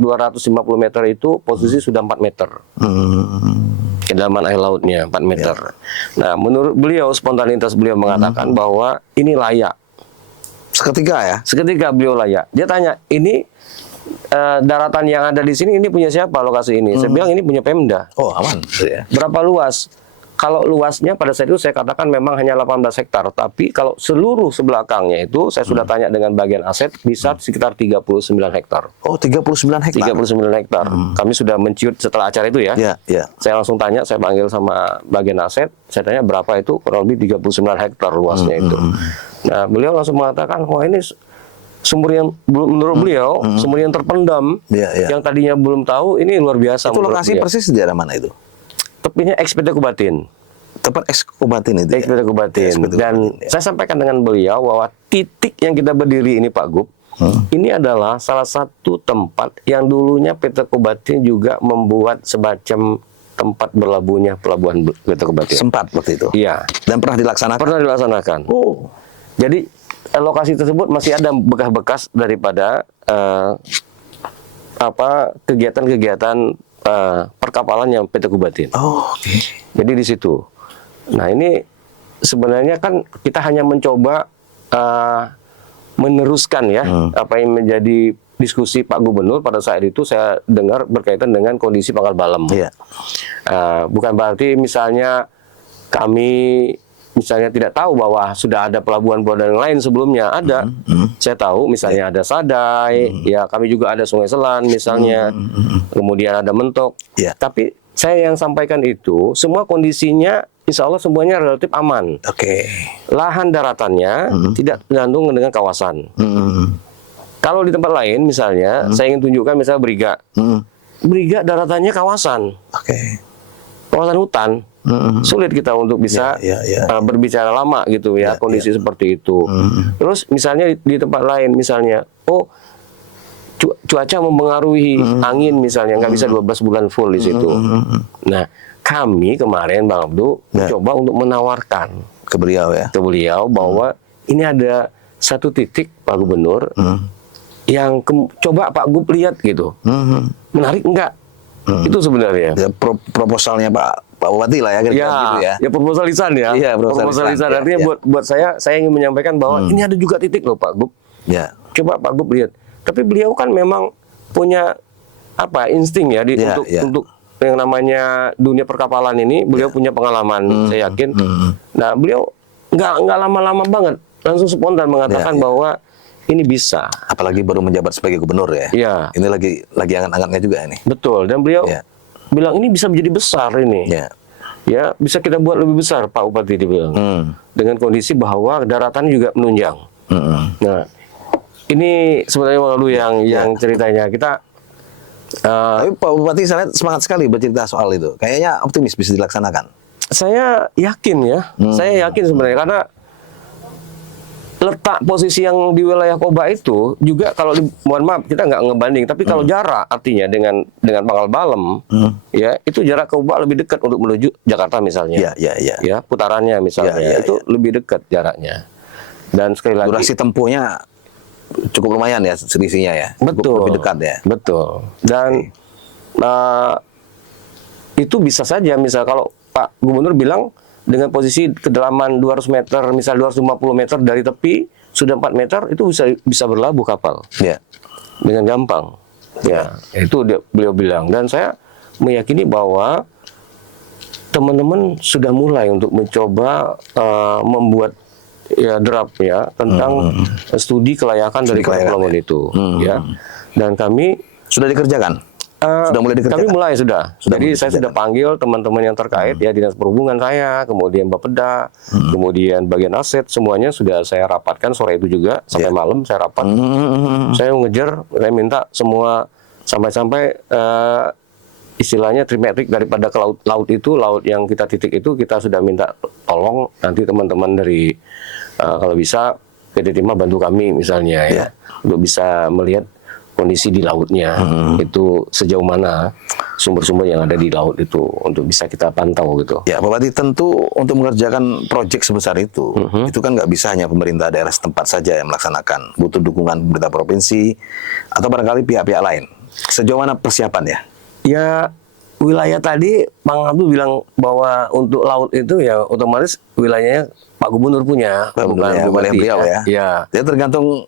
meter itu posisi sudah 4 meter. Kedalaman air lautnya 4 meter. Nah, menurut beliau, spontanitas beliau mengatakan bahwa ini layak. Seketika ya. Seketika beliau layak. Dia tanya, ini daratan yang ada di sini ini punya siapa lokasi ini? Saya bilang ini punya Pemda. Oh, aman. Ya. Berapa luas? Kalau luasnya pada saat itu saya katakan memang hanya 18 hektar, tapi kalau seluruh sebelakangnya itu saya sudah tanya dengan bagian aset bisa sekitar 39 hektar. Oh, 39 hektar. 39 hektar. Kami sudah menciut setelah acara itu ya. Ya, ya. Saya langsung tanya, saya panggil sama bagian aset, saya tanya berapa itu, kurang lebih 39 hektar luasnya itu. Nah, beliau langsung mengatakan, wah ini sumber yang menurut beliau sumber yang terpendam, yang tadinya belum tahu, ini luar biasa. Itu lokasi persis di daerah mana itu? Tepinya XPT Kubatin. Tempat Kubatin itu. XPT Kubatin. Dan saya sampaikan dengan beliau bahwa titik yang kita berdiri ini Pak Gub, ini adalah salah satu tempat yang dulunya PT Kubatin juga membuat semacam tempat berlabuhnya pelabuhan PT Kubatin. Sempat waktu itu. Iya. Dan pernah dilaksanakan. Pernah dilaksanakan. Oh. Jadi lokasi tersebut masih ada bekas-bekas daripada kegiatan-kegiatan perkapalan yang PT Kubatin. Oh, oke. Jadi di situ. Nah, ini sebenarnya kan kita hanya mencoba meneruskan ya apa yang menjadi diskusi Pak Gubernur pada saat itu. Saya dengar berkaitan dengan kondisi Pangkal Balem. Iya. Bukan berarti misalnya kami tidak tahu bahwa sudah ada pelabuhan-pelabuhan lain sebelumnya. Ada. Saya tahu misalnya ada Sadai, ya kami juga ada Sungai Selan misalnya, kemudian ada Mentok. Tapi saya yang sampaikan itu semua kondisinya insya Allah semuanya relatif aman. Oke. Lahan daratannya tidak tergantung dengan kawasan. Kalau di tempat lain misalnya, saya ingin tunjukkan misalnya Briga. Briga daratannya kawasan. Oke. Kawasan hutan. Sulit kita untuk bisa berbicara lama gitu ya, kondisi seperti itu. Terus misalnya di tempat lain misalnya, cuaca mempengaruhi angin misalnya, nggak bisa 12 bulan full di situ. Nah, kami kemarin Bang Abdu mencoba untuk menawarkan ke beliau bahwa ini ada satu titik Pak Gubernur yang coba Pak Gub lihat gitu. Menarik enggak? Itu sebenarnya. Ya, proposalnya Pak Bupati lah ya, gitu ya. Ya proposal lisan ya. Iya, proposal lisan. Artinya buat saya ingin menyampaikan bahwa ini ada juga titik loh Pak Gub. Ya. Coba Pak Gub lihat. Tapi beliau kan memang punya insting ya untuk yang namanya dunia perkapalan ini. Beliau punya pengalaman, saya yakin. Nah, beliau nggak lama-lama banget, langsung spontan mengatakan bahwa ini bisa. Apalagi baru menjabat sebagai gubernur ya. Iya. Ini lagi hangat-hangatnya juga ini. Betul. Dan beliau bilang ini bisa menjadi besar ini. Ya, bisa kita buat lebih besar Pak Bupati dibilang. Dengan kondisi bahwa daratan juga menunjang. Nah, ini sebenarnya lalu yang ceritanya kita. Tapi Pak Bupati saya lihat semangat sekali bercerita soal itu. Kayaknya optimis bisa dilaksanakan. Saya yakin ya. Saya yakin sebenarnya karena letak posisi yang di wilayah Koba itu juga kalau mohon maaf kita nggak ngebanding, tapi kalau jarak artinya dengan Pangkal Balem ya itu jarak ke Koba lebih dekat untuk menuju Jakarta misalnya. Ya, putarannya misalnya itu lebih dekat jaraknya. Dan sekali lagi durasi tempuhnya cukup lumayan ya selisihnya ya. Betul. Lebih dekat ya. Betul. Dan itu bisa saja misal kalau Pak Gubernur bilang dengan posisi kedalaman 200 meter, misal 250 meter dari tepi, sudah 4 meter, itu bisa berlabuh kapal. Dengan gampang. Itu beliau bilang. Dan saya meyakini bahwa teman-teman sudah mulai untuk mencoba membuat draft tentang studi kelayakan dari pelabuhan itu. Dan kami sudah dikerjakan. Sudah mulai dikerjakan. Kami mulai sudah. Jadi saya sudah panggil teman-teman yang terkait ya, Dinas Perhubungan saya, kemudian Bapeda, kemudian bagian aset, semuanya sudah saya rapatkan sore itu juga sampai malam saya rapat. Saya mengejar, saya minta semua sampai istilahnya trimetrik daripada ke laut itu, laut yang kita titik itu kita sudah minta tolong nanti teman-teman dari kalau bisa PT Timah bantu kami misalnya untuk bisa melihat kondisi di lautnya itu sejauh mana sumber-sumber yang ada di laut itu untuk bisa kita pantau gitu. Ya, Pak Bupati, tentu untuk mengerjakan proyek sebesar itu kan nggak bisa hanya pemerintah daerah setempat saja yang melaksanakan. Butuh dukungan pemerintah provinsi atau barangkali pihak-pihak lain. Sejauh mana persiapannya? Ya, wilayah tadi Bang Abdul bilang bahwa untuk laut itu ya otomatis wilayahnya Pak Gubernur punya, Pak bukan Gubernur ya, Bupati wilayah beliau ya. Ya. Dia tergantung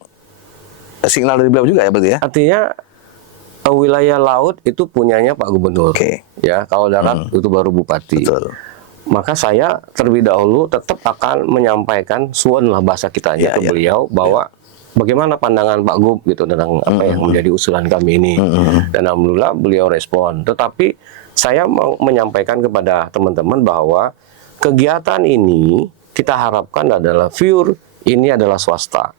signal dari beliau juga ya, berarti ya? Artinya wilayah laut itu punyanya Pak Gubernur. Oke. Ya, kalau darat itu baru Bupati. Betul. Maka saya terlebih dahulu tetap akan menyampaikan suun lah bahasa kitanya ke beliau bahwa bagaimana pandangan Pak Gub gitu tentang apa yang menjadi usulan kami ini. Dan alhamdulillah beliau respon. Tetapi saya mau menyampaikan kepada teman-teman bahwa kegiatan ini kita harapkan adalah pure ini adalah swasta.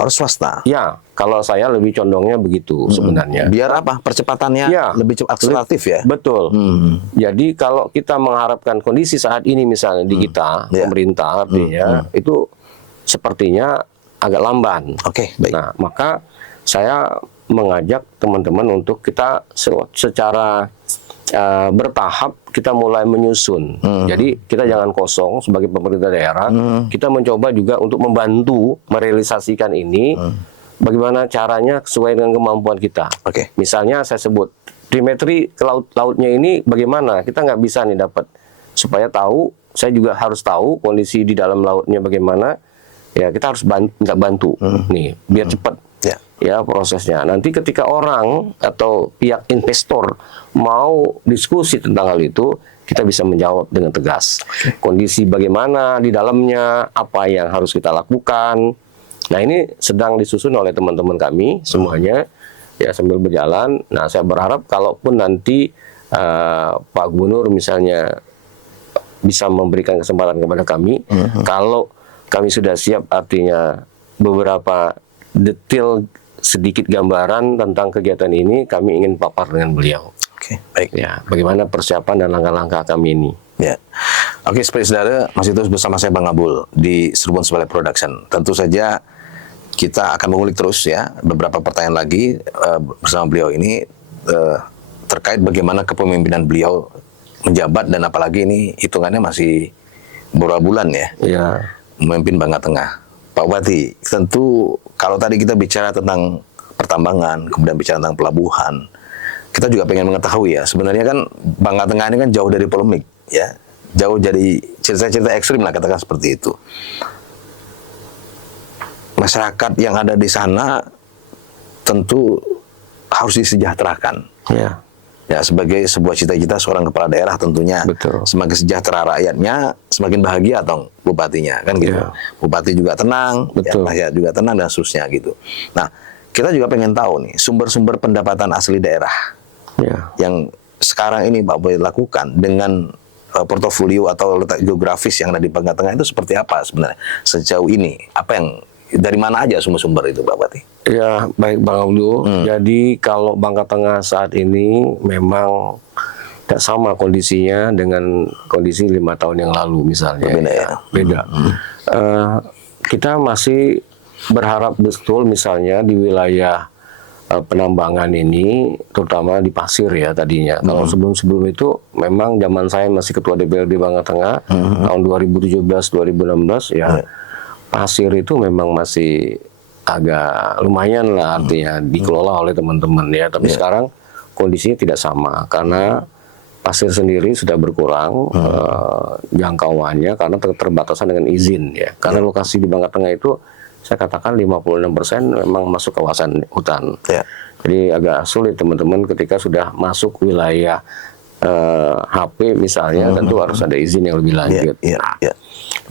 Harus swasta. Ya, kalau saya lebih condongnya begitu sebenarnya. Biar apa? Percepatannya lebih cepat akseleratif ya? Betul. Jadi kalau kita mengharapkan kondisi saat ini misalnya di kita, pemerintah artinya, itu sepertinya agak lamban. Oke, baik. Nah, maka saya mengajak teman-teman untuk kita secara bertahap kita mulai menyusun. Jadi kita jangan kosong sebagai pemerintah daerah. Kita mencoba juga untuk membantu merealisasikan ini. Bagaimana caranya sesuai dengan kemampuan kita. Oke. Misalnya saya sebut trimetri ke lautnya ini bagaimana? Kita nggak bisa nih dapat. Supaya tahu, saya juga harus tahu kondisi di dalam lautnya bagaimana. Ya kita harus minta bantu nih biar cepat. Ya prosesnya. Nanti ketika orang atau pihak investor mau diskusi tentang hal itu, kita bisa menjawab dengan tegas. Kondisi bagaimana di dalamnya, apa yang harus kita lakukan. Nah ini sedang disusun oleh teman-teman kami semuanya ya sambil berjalan. Nah saya berharap kalaupun nanti Pak Gubernur misalnya bisa memberikan kesempatan kepada kami, kalau kami sudah siap artinya beberapa detail sedikit gambaran tentang kegiatan ini kami ingin papar dengan beliau. Oke, baik. Ya, bagaimana persiapan dan langkah-langkah kami ini. Ya. Oke, seperti saudara, masih terus bersama saya Bang Abul di Serbon Swale Production. Tentu saja kita akan mengulik terus ya beberapa pertanyaan lagi bersama beliau ini terkait bagaimana kepemimpinan beliau menjabat dan apalagi ini hitungannya masih beberapa bulan ya. Ya. Memimpin Bangka Tengah. Pak Bupati, tentu kalau tadi kita bicara tentang pertambangan, kemudian bicara tentang pelabuhan, kita juga pengen mengetahui ya, sebenarnya kan Bangka Tengah ini kan jauh dari polemik, ya, jauh dari cerita-cerita ekstrim lah, katakan seperti itu. Masyarakat yang ada di sana tentu harus disejahterakan. Ya. Ya, sebagai sebuah cita-cita seorang kepala daerah tentunya. Betul. Semakin sejahtera rakyatnya, semakin bahagia atau bupatinya, kan gitu. Ya. Bupati juga tenang, Betul. ya, rakyat juga tenang dan seterusnya gitu. Nah, kita juga pengen tahu nih sumber-sumber pendapatan asli daerah yang sekarang ini Pak Boy lakukan dengan portofolio atau letak geografis yang ada di Bangka Tengah itu seperti apa sebenarnya sejauh ini? Apa yang dari mana aja sumber-sumber itu, Pak Bupati? Ya, baik Bang Abdul. Jadi kalau Bangka Tengah saat ini memang tidak sama kondisinya dengan kondisi 5 tahun yang lalu misalnya. Berbeda ya? Beda. Kita masih berharap betul misalnya di wilayah penambangan ini, terutama di pasir ya tadinya. Kalau sebelum-sebelum itu memang zaman saya masih Ketua DPRD Bangka Tengah, tahun 2017-2016 ya. Pasir itu memang masih agak lumayan lah artinya dikelola oleh teman-teman ya. Tapi sekarang kondisinya tidak sama karena pasir sendiri sudah berkurang jangkauannya karena keterbatasan dengan izin ya. Karena lokasi di Bangka Tengah itu saya katakan 56% memang masuk kawasan hutan. Jadi agak sulit teman-teman ketika sudah masuk wilayah HP misalnya tentu harus ada izin yang lebih lanjut.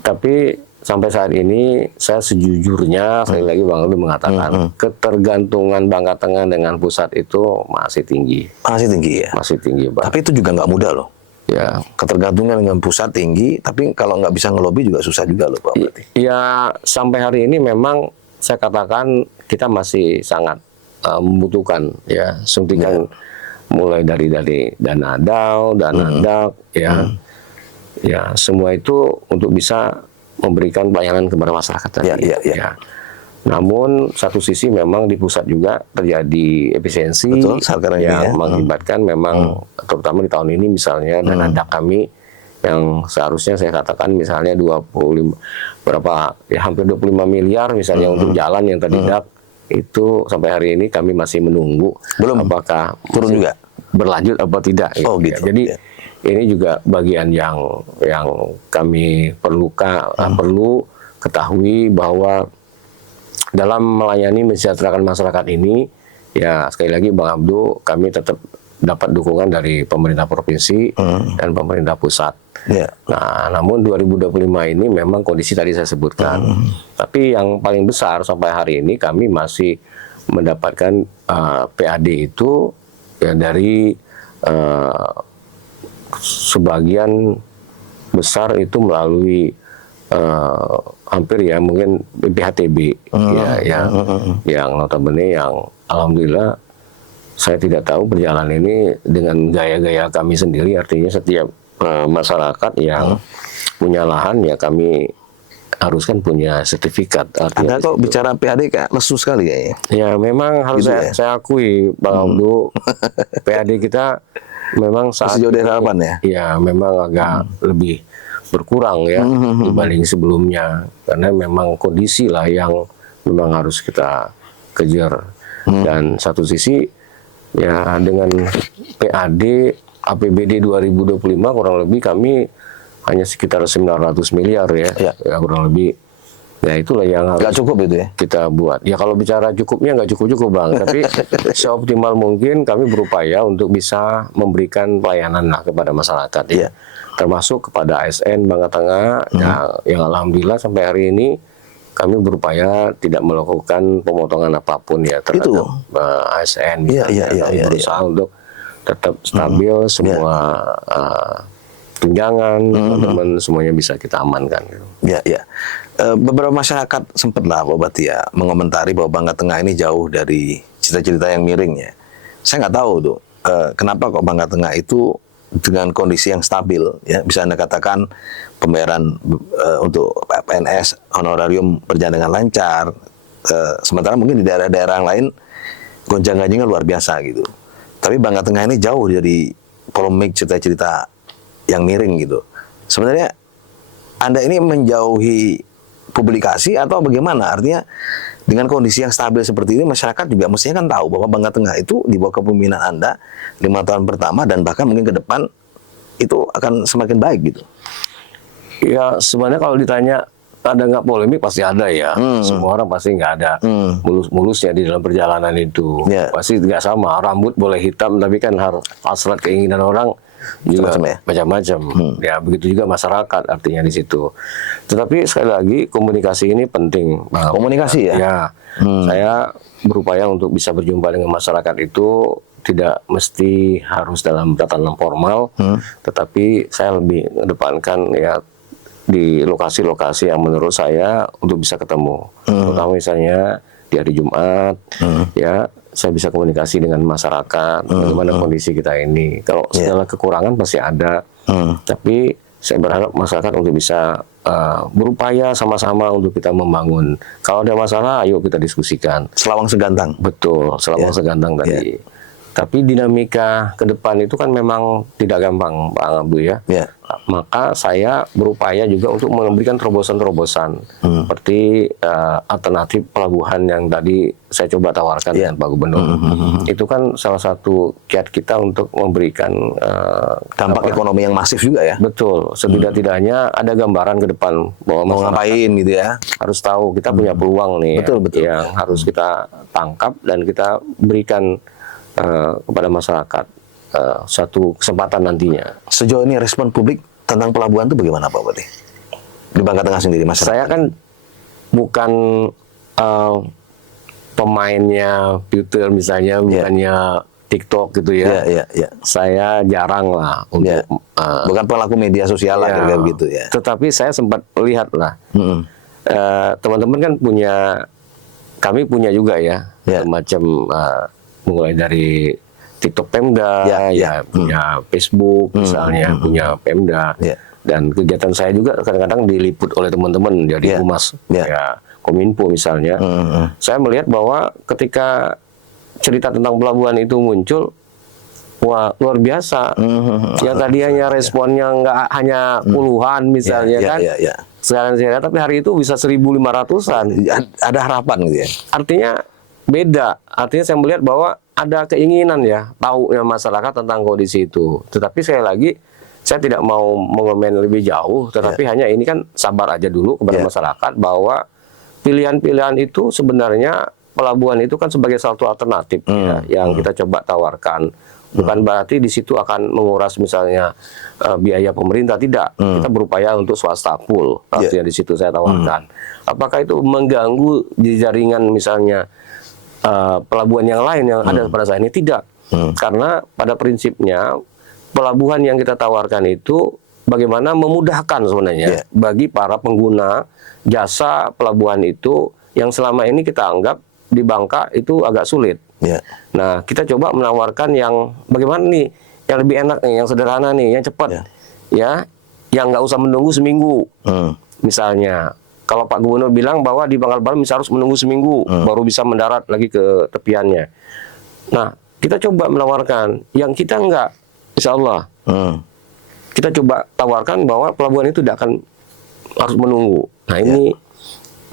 Tapi sampai saat ini saya sejujurnya sekali lagi Bang Aldo mengatakan ketergantungan Bangka Tengah dengan pusat itu masih tinggi. Masih tinggi ya? Masih tinggi Bang. Tapi itu juga nggak mudah loh. Ya. Ketergantungan dengan pusat tinggi, tapi kalau nggak bisa ngelobi juga susah juga loh Pak. Ya sampai hari ini memang saya katakan kita masih sangat membutuhkan ya suntikan mulai dari dana DAO, dana DAP ya. Ya semua itu untuk bisa memberikan pelayanan kepada masyarakat tadi. Ya. Namun satu sisi memang di pusat juga terjadi efisiensi Betul, sekarang ini yang ya. mengakibatkan memang terutama di tahun ini misalnya dana dak kami yang seharusnya saya katakan misalnya 25 berapa ya hampir 25 miliar misalnya untuk jalan yang tadi dak itu sampai hari ini kami masih menunggu Belum. apakah Turun masih juga? berlanjut apa tidak. Oh, gitu. Jadi Ya. ini juga bagian yang kami perlu ketahui bahwa dalam melayani mensejahterakan masyarakat ini, ya sekali lagi Bang Abdu, kami tetap dapat dukungan dari pemerintah provinsi dan pemerintah pusat. Ya. Nah, namun 2025 ini memang kondisi tadi saya sebutkan. Tapi yang paling besar sampai hari ini kami masih mendapatkan PAD itu ya dari sebagian besar itu melalui hampir ya mungkin BPHTB yang notabene yang alhamdulillah saya tidak tahu berjalan ini dengan gaya-gaya kami sendiri, artinya setiap masyarakat yang punya lahan ya kami haruskan punya sertifikat. Anda kok bicara PAD kayak lesu sekali kayaknya. Ya memang harus Gitu ya? saya akui Bang Abdu, PAD kita memang saat Masih jauh dari harapan ya? ya memang agak lebih berkurang ya dibanding sebelumnya, karena memang kondisi lah yang memang harus kita kejar. Dan satu sisi ya dengan PAD APBD 2025 kurang lebih kami hanya sekitar 900 miliar ya, ya kurang lebih. Ya itulah yang harus Nggak cukup itu ya? kita buat. Ya kalau bicara cukupnya nggak cukup-cukup Bang, tapi seoptimal mungkin kami berupaya untuk bisa memberikan pelayanan lah kepada masyarakat ya. Iya. Termasuk kepada ASN Bangka Tengah yang alhamdulillah sampai hari ini kami berupaya tidak melakukan pemotongan apapun ya terhadap ASN misalnya. Kami berusaha untuk tetap stabil semua tunjangan teman-teman semuanya bisa kita amankan gitu. Ya, ya. Beberapa masyarakat sempatlah Pak Bati ya mengomentari bahwa Bangka Tengah ini jauh dari cita-cita yang miring ya. Saya nggak tahu tuh kenapa kok Bangka Tengah itu dengan kondisi yang stabil ya, bisa Anda katakan pembayaran untuk PNS honorarium berjalan dengan lancar, sementara mungkin di daerah-daerah yang lain gonjang-ganjingnya luar biasa gitu. Tapi Bangka Tengah ini jauh dari polemik cerita-cerita yang miring gitu. Sebenarnya Anda ini menjauhi publikasi atau bagaimana? Artinya dengan kondisi yang stabil seperti ini, masyarakat juga mestinya kan tahu bahwa Bangka Tengah itu di bawah kepemimpinan Anda 5 tahun pertama dan bahkan mungkin ke depan itu akan semakin baik gitu. Ya sebenarnya kalau ditanya ada nggak polemik pasti ada ya. Semua orang pasti nggak ada mulus-mulusnya di dalam perjalanan itu. Pasti nggak sama. Rambut boleh hitam tapi kan harus hasrat keinginan orang juga macam-macam. Ya begitu juga masyarakat artinya di situ. Tetapi sekali lagi komunikasi ini penting. Komunikasi ya. Ya, saya berupaya untuk bisa berjumpa dengan masyarakat itu tidak mesti harus dalam tatanan formal, tetapi saya lebih mengedepankan ya di lokasi-lokasi yang menurut saya untuk bisa ketemu. Terutama misalnya di hari Jumat, ya saya bisa komunikasi dengan masyarakat, bagaimana kondisi kita ini. Kalau segala kekurangan pasti ada, tapi saya berharap masyarakat untuk bisa berupaya sama-sama untuk kita membangun. Kalau ada masalah, ayo kita diskusikan. Selawang segantang. Betul, selawang segantang tadi. Tapi dinamika ke depan itu kan memang tidak gampang, Pak Abdu ya. Maka saya berupaya juga untuk memberikan terobosan-terobosan seperti alternatif pelabuhan yang tadi saya coba tawarkan dengan Pak Gubernur. Itu kan salah satu kiat kita untuk memberikan dampak ekonomi yang masif juga ya. Betul, setidak-tidaknya ada gambaran ke depan bahwa mau ngapain gitu ya. Harus tahu kita punya peluang nih betul. yang harus kita tangkap dan kita berikan kepada masyarakat satu kesempatan nantinya. Sejauh ini respon publik tentang pelabuhan itu bagaimana Pak Bati? Di Bangka Tengah sendiri masyarakat. Saya kan bukan pemainnya Twitter misalnya, bukannya TikTok gitu ya. Saya jarang lah untuk bukan pelaku media sosial lah kayak begitu ya. Tetapi saya sempat lihat lah. Teman-teman kan kami punya juga ya, macam mulai dari TikTok Pemda, punya Facebook misalnya, punya Pemda, dan kegiatan saya juga kadang-kadang diliput oleh teman-teman jadi humas, Kominfo misalnya. Saya melihat bahwa ketika cerita tentang pelabuhan itu muncul, wah luar biasa. Yang tadinya responnya nggak hanya puluhan misalnya kan, sekarang saya lihat, tapi hari itu bisa 1.500-an. Ada harapan gitu ya. Artinya beda. Artinya saya melihat bahwa ada keinginan ya tahu ya masyarakat tentang kondisi itu. Tetapi sekali lagi saya tidak mau mengomen lebih jauh, tetapi hanya ini kan sabar aja dulu kepada masyarakat bahwa pilihan-pilihan itu sebenarnya pelabuhan itu kan sebagai satu alternatif ya, yang kita coba tawarkan. Bukan berarti di situ akan menguras misalnya biaya pemerintah, tidak. Kita berupaya untuk swasta full. Artinya di situ saya tawarkan. Apakah itu mengganggu di jaringan misalnya pelabuhan yang lain yang ada pada saat ini? Tidak. Karena pada prinsipnya pelabuhan yang kita tawarkan itu bagaimana memudahkan sebenarnya bagi para pengguna jasa pelabuhan itu yang selama ini kita anggap di Bangka itu agak sulit. Nah, kita coba menawarkan yang bagaimana nih, yang lebih enak nih, yang sederhana nih, yang cepat, ya, yang nggak usah menunggu seminggu. Misalnya, kalau Pak Gubernur bilang bahwa di Bangka Barat bisa harus menunggu seminggu baru bisa mendarat lagi ke tepiannya. Nah, kita coba menawarkan yang kita nggak, insya Allah, kita coba tawarkan bahwa pelabuhan itu tidak akan harus menunggu. Nah, ini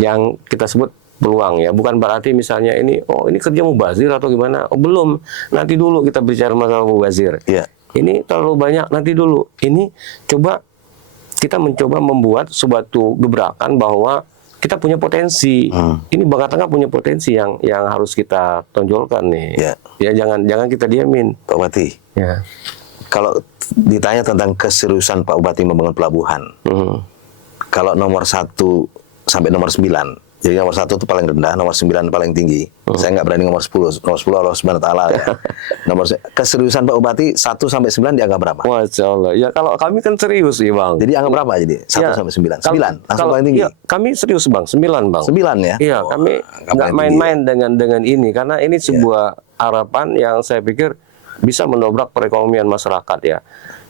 yang kita sebut peluang ya, bukan berarti misalnya ini ini kerja mubazir atau gimana. Belum, nanti dulu kita bicara masalah mubazir. Ini terlalu banyak, nanti dulu. Ini coba kita mencoba membuat suatu gebrakan bahwa kita punya potensi. Ini Bangka Tengah punya potensi yang harus kita tonjolkan nih. Ya jangan kita diamin, Pak Bupati. Kalau ditanya tentang keseriusan Pak Bupati membangun pelabuhan, kalau nomor 1 sampai nomor 9, jadi nomor 1 itu paling rendah, nomor 9 paling tinggi. Saya nggak berani nomor 10. Nomor 10 Allah Subhanahu wa taala ya. Keseriusan Pak Bupati 1 sampai 9 dianggap berapa? Masya Allah. Ya kalau kami kan serius sih, Bang. Jadi anggap berapa jadi? 1 sampai 9. 9 langsung paling tinggi. Ya, kami serius, Bang. 9, Bang. 9 ya? Iya, kami nggak main-main dengan ini karena ini sebuah harapan yang saya pikir bisa mendobrak perekonomian masyarakat ya.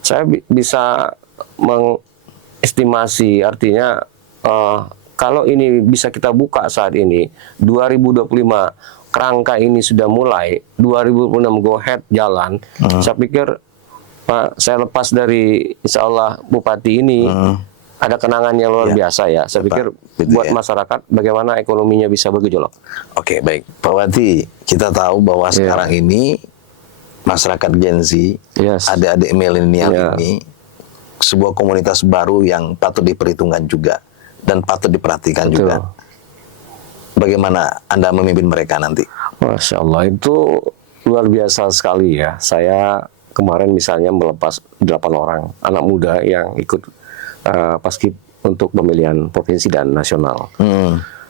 Saya bisa mengestimasi, artinya kalau ini bisa kita buka saat ini 2025 kerangka ini sudah mulai, 2026 go ahead jalan. Saya pikir Pak, saya lepas dari insya Allah Bupati ini ada kenangan yang luar biasa ya. Saya pikir buat masyarakat bagaimana ekonominya bisa bergejolak. Oke, baik. Pak Bupati, kita tahu bahwa sekarang ini masyarakat Gen Z, adik-adik milenial ini sebuah komunitas baru yang patut diperhitungkan juga dan patut diperhatikan juga. Bagaimana Anda memimpin mereka nanti? Masya Allah, itu luar biasa sekali ya. Saya kemarin misalnya melepas 8 orang anak muda yang ikut paskib untuk pemilihan provinsi dan nasional.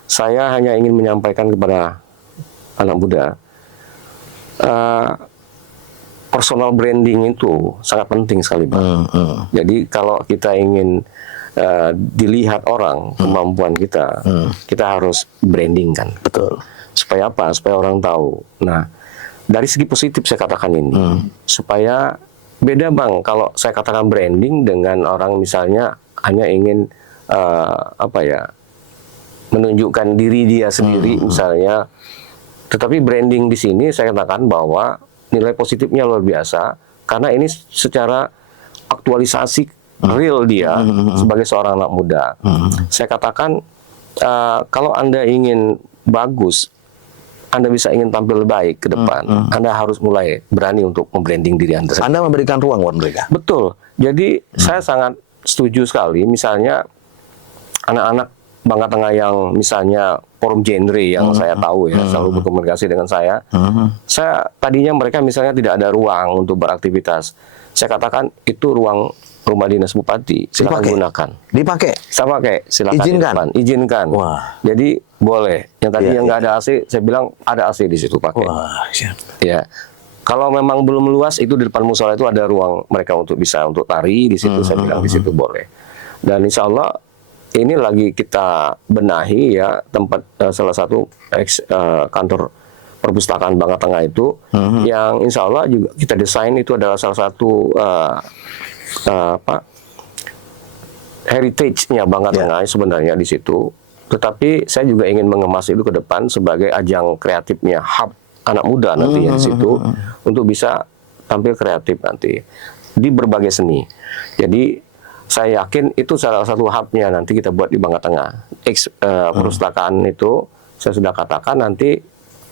Saya hanya ingin menyampaikan kepada anak muda, personal branding itu sangat penting sekali, Bang. Jadi kalau kita ingin dilihat orang kemampuan kita, kita harus branding kan. Betul. Supaya apa? Supaya orang tahu. Nah, dari segi positif saya katakan ini, supaya beda, Bang. Kalau saya katakan branding dengan orang misalnya hanya ingin menunjukkan diri dia sendiri misalnya. Tetapi branding di sini saya katakan bahwa nilai positifnya luar biasa karena ini secara aktualisasi real dia sebagai seorang anak muda. Saya katakan kalau Anda ingin bagus, Anda bisa ingin tampil baik ke depan, Anda harus mulai berani untuk membranding diri Anda. Anda memberikan ruang buat mereka. Betul. Jadi saya sangat setuju sekali misalnya anak-anak Bangka Tengah yang misalnya forum genre yang saya tahu ya, selalu berkomunikasi dengan saya. Saya tadinya mereka misalnya tidak ada ruang untuk beraktivitas. Saya katakan itu ruang rumah dinas bupati, silakan gunakan. Dipakai? Saya pakai, silakan. Izinkan? Izinkan. Wah. Jadi boleh. Yang tadinya nggak ada AC, saya bilang ada AC di situ, pakai. Wah, ya. Kalau memang belum luas, itu di depan musola itu ada ruang mereka untuk bisa untuk tari di situ. Saya bilang di situ boleh. Dan insya Allah ini lagi kita benahi ya tempat salah satu kantor perpustakaan Bangka Tengah itu yang insya Allah juga kita desain itu adalah salah satu heritage-nya Bangka Tengah sebenarnya di situ. Tetapi saya juga ingin mengemas itu ke depan sebagai ajang kreatifnya hub anak muda nanti di situ untuk bisa tampil kreatif nanti di berbagai seni. Jadi saya yakin itu salah satu hubnya nanti kita buat di Bangka Tengah. Perpustakaan itu saya sudah katakan nanti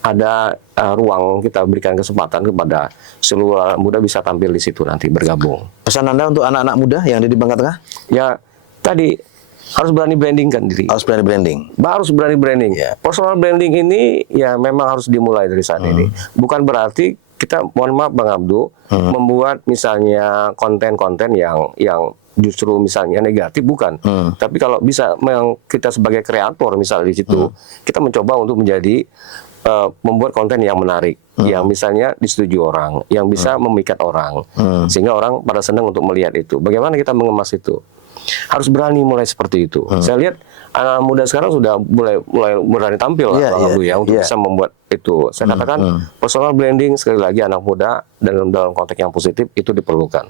ada ruang, kita berikan kesempatan kepada seluruh anak muda bisa tampil di situ nanti bergabung. Pesan Anda untuk anak-anak muda yang ada di Bangka Tengah? Ya tadi harus berani brandingkan diri. Harus berani branding. Harus berani branding. Ya. Personal branding ini ya memang harus dimulai dari saat ini. Bukan berarti kita, mohon maaf Bang Abdu, membuat misalnya konten-konten yang justru misalnya negatif, bukan. Tapi kalau bisa kita sebagai kreator misalnya di situ, kita mencoba untuk menjadi membuat konten yang menarik, yang misalnya disetujui orang, yang bisa memikat orang, sehingga orang pada senang untuk melihat itu. Bagaimana kita mengemas itu? Harus berani mulai seperti itu. Saya lihat anak muda sekarang sudah mulai berani tampil lah, Bang Abdu ya, untuk bisa membuat itu. Saya katakan personal branding sekali lagi anak muda dalam konteks yang positif itu diperlukan.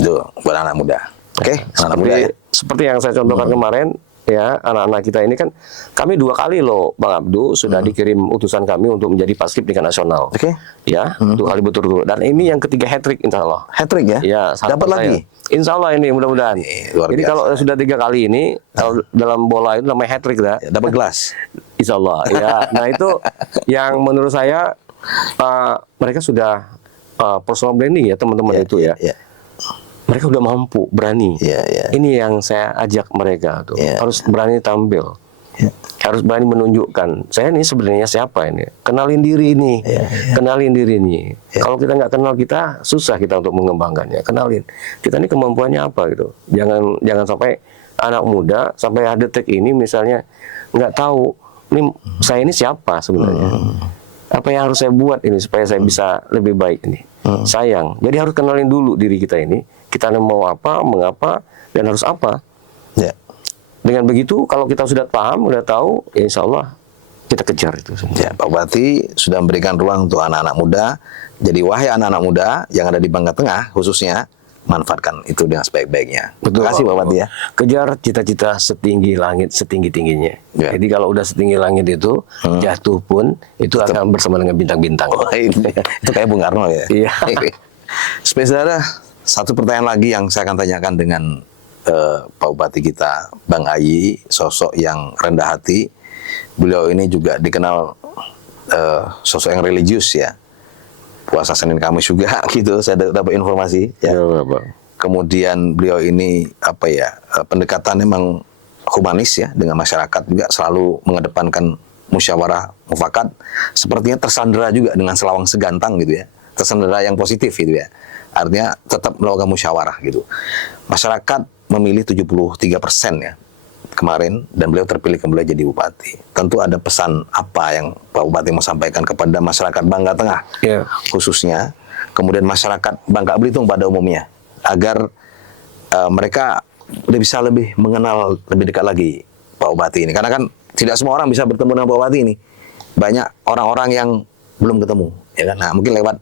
Itu buat anak muda. Oke, anak muda ya. Seperti yang saya contohkan kemarin. Ya, anak-anak kita ini kan kami 2 kali loh Bang Abdu sudah dikirim utusan kami untuk menjadi paskib tingkat nasional. Oke. Ya, 2 kali betul-betul. Dan ini yang ketiga hat-trick insya Allah. Hat-trick ya? Ya, dapat lagi. Insya Allah ini mudah-mudahan. Luar Jadi biasa. kalau sudah 3 kali ini kalau dalam bola itu namanya hat-trick dah. Dapat gelas. Insya Allah. Ya, nah itu yang menurut saya mereka sudah personal branding ya teman-teman itu ya. Mereka udah mampu, berani. Ini yang saya ajak mereka tuh. Harus berani tampil. Harus berani menunjukkan. Saya ini sebenarnya siapa ini? Kenalin diri ini. Kenalin diri ini. Kalau kita nggak kenal kita, susah kita untuk mengembangkannya. Kenalin. Kita ini kemampuannya apa gitu. Jangan sampai anak muda sampai detik ini misalnya nggak tahu ini saya ini siapa sebenarnya. Apa yang harus saya buat ini supaya saya bisa lebih baik ini. Sayang. Jadi harus kenalin dulu diri kita ini. Kita mau apa, mengapa, dan harus apa. Dengan begitu, kalau kita sudah paham, sudah tahu, ya insya Allah kita kejar itu. Ya, Pak Bupati sudah memberikan ruang untuk anak-anak muda. Jadi wahai anak-anak muda yang ada di Bangka Tengah khususnya, manfaatkan itu dengan sebaik-baiknya. Terima kasih Pak Bupati ya. Kejar cita-cita setinggi langit, setinggi-tingginya. Jadi kalau udah setinggi langit itu, jatuh pun, itu akan bersama dengan bintang-bintang. Itu kayak Bung Karno ya. Iya. Saudara, satu pertanyaan lagi yang saya akan tanyakan dengan Pak Bupati kita, Bang Ayi, sosok yang rendah hati. Beliau ini juga dikenal sosok yang religius ya. Puasa Senin Kamis juga gitu, saya dapat informasi ya. Kemudian beliau ini pendekatannya memang humanis ya dengan masyarakat, juga selalu mengedepankan musyawarah mufakat. Sepertinya tersandera juga dengan selawang segantang gitu ya. Tersandera yang positif gitu ya. Artinya tetap melakukan musyawarah gitu. Masyarakat memilih 73% ya kemarin, dan beliau terpilih kembali jadi bupati. Tentu ada pesan apa yang Pak Bupati mau sampaikan kepada masyarakat Bangka Tengah khususnya, kemudian masyarakat Bangka Belitung pada umumnya, agar mereka bisa lebih mengenal lebih dekat lagi Pak Bupati ini. Karena kan tidak semua orang bisa bertemu dengan Pak Bupati ini. Banyak orang-orang yang belum ketemu, ya kan? Nah, mungkin lewat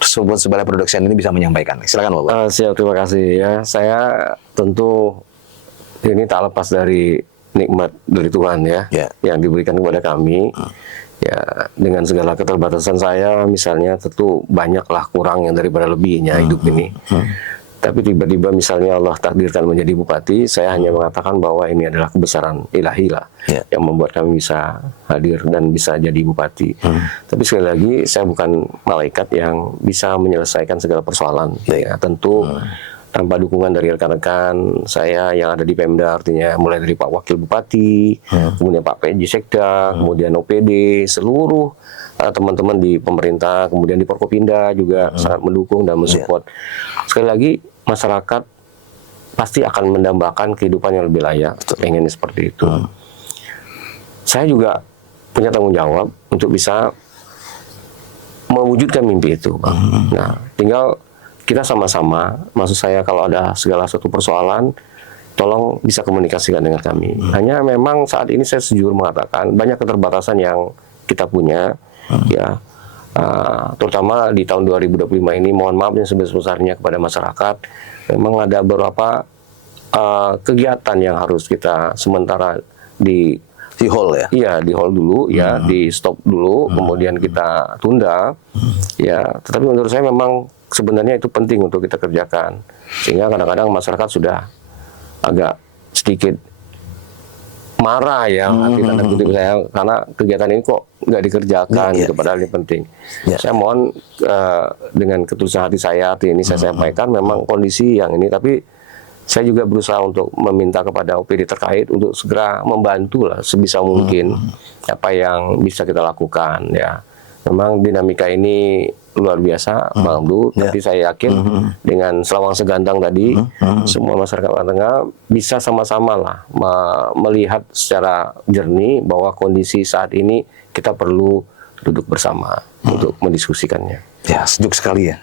sebuah production ini bisa menyampaikan. Silakan Pak Bupati. Siap, terima kasih ya. Saya tentu ini tak lepas dari nikmat dari Tuhan ya, yang diberikan kepada kami. Ya, dengan segala keterbatasan saya, misalnya tentu banyaklah kurang yang daripada lebihnya hidup ini. Tapi tiba-tiba misalnya Allah takdirkan menjadi bupati, saya hanya mengatakan bahwa ini adalah kebesaran ilahi lah yang membuat kami bisa hadir dan bisa jadi bupati. Tapi sekali lagi, saya bukan malaikat yang bisa menyelesaikan segala persoalan. Ya, tentu tanpa dukungan dari rekan-rekan saya yang ada di Pemda, artinya mulai dari Pak Wakil Bupati, kemudian Pak PJ Sekda, kemudian OPD, seluruh teman-teman di pemerintah, kemudian di Forkopimda juga sangat mendukung dan mensupport. Sekali lagi, masyarakat pasti akan mendambakan kehidupan yang lebih layak, pengen seperti itu. Saya juga punya tanggung jawab untuk bisa mewujudkan mimpi itu, Bang. Nah, tinggal kita sama-sama, maksud saya kalau ada segala satu persoalan, tolong bisa komunikasikan dengan kami. Hanya memang saat ini saya sejujur mengatakan banyak keterbatasan yang kita punya, ya. Terutama di tahun 2025 ini, mohon maaf yang sebesar-besarnya kepada masyarakat, memang ada beberapa kegiatan yang harus kita sementara Di hold ya? Iya, di hold dulu, ya, di stop dulu, kemudian kita tunda. Ya, tetapi menurut saya memang sebenarnya itu penting untuk kita kerjakan. Sehingga kadang-kadang masyarakat sudah agak sedikit marah ya, arti tanda kutip saya, karena kegiatan ini kok nggak dikerjakan gitu, padahal ini penting. Saya mohon dengan ketulusan hati saya, hati ini saya sampaikan memang kondisi yang ini, tapi saya juga berusaha untuk meminta kepada OPD terkait untuk segera membantu lah sebisa mungkin apa yang bisa kita lakukan ya. Memang dinamika ini luar biasa, Bang Abdul. Tapi saya yakin dengan Selawang Segantang tadi, semua masyarakat Bangka Tengah bisa sama-sama lah melihat secara jernih bahwa kondisi saat ini kita perlu duduk bersama untuk mendiskusikannya. Ya, sejuk sekali ya.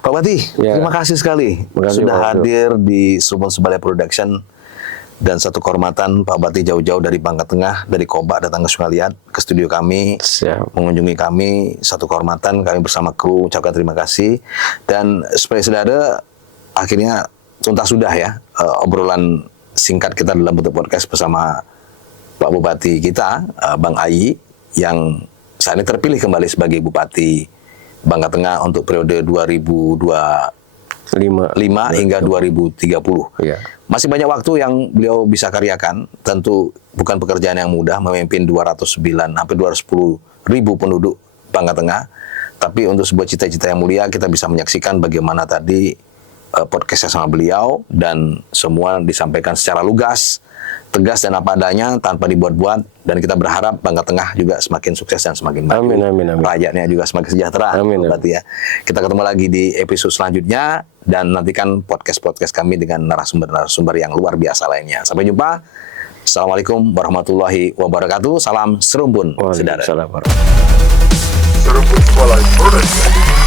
Pak Bupati, terima kasih sekali sudah hadir di Serupun Sebaya Production, dan satu kehormatan Pak Bupati jauh-jauh dari Bangka Tengah, dari Kobak datang ke Sungai Liat, ke studio kami, mengunjungi kami, satu kehormatan, kami bersama kru ucapkan terima kasih. Dan seperti saudara, akhirnya tuntas sudah ya obrolan singkat kita dalam bentuk podcast bersama Pak Bupati kita, Bang Ayi, yang saat ini terpilih kembali sebagai Bupati Bangka Tengah untuk periode 2025 hingga 2030. Ya. Masih banyak waktu yang beliau bisa karyakan. Tentu bukan pekerjaan yang mudah memimpin 209 hampir 210 ribu penduduk Bangka Tengah. Tapi untuk sebuah cita-cita yang mulia, kita bisa menyaksikan bagaimana tadi podcastnya sama beliau, dan semua disampaikan secara lugas, tegas dan apa adanya, tanpa dibuat-buat. Dan kita berharap Bangka Tengah juga semakin sukses dan semakin maju. Amin. Rakyatnya juga semakin sejahtera. Amin. Ya. Kita ketemu lagi di episode selanjutnya, dan nantikan podcast-podcast kami dengan narasumber-narasumber yang luar biasa lainnya. Sampai jumpa. Assalamualaikum warahmatullahi wabarakatuh. Salam Serumpun, saudara. Waalaikumsalam. Serupun Sebaya Production.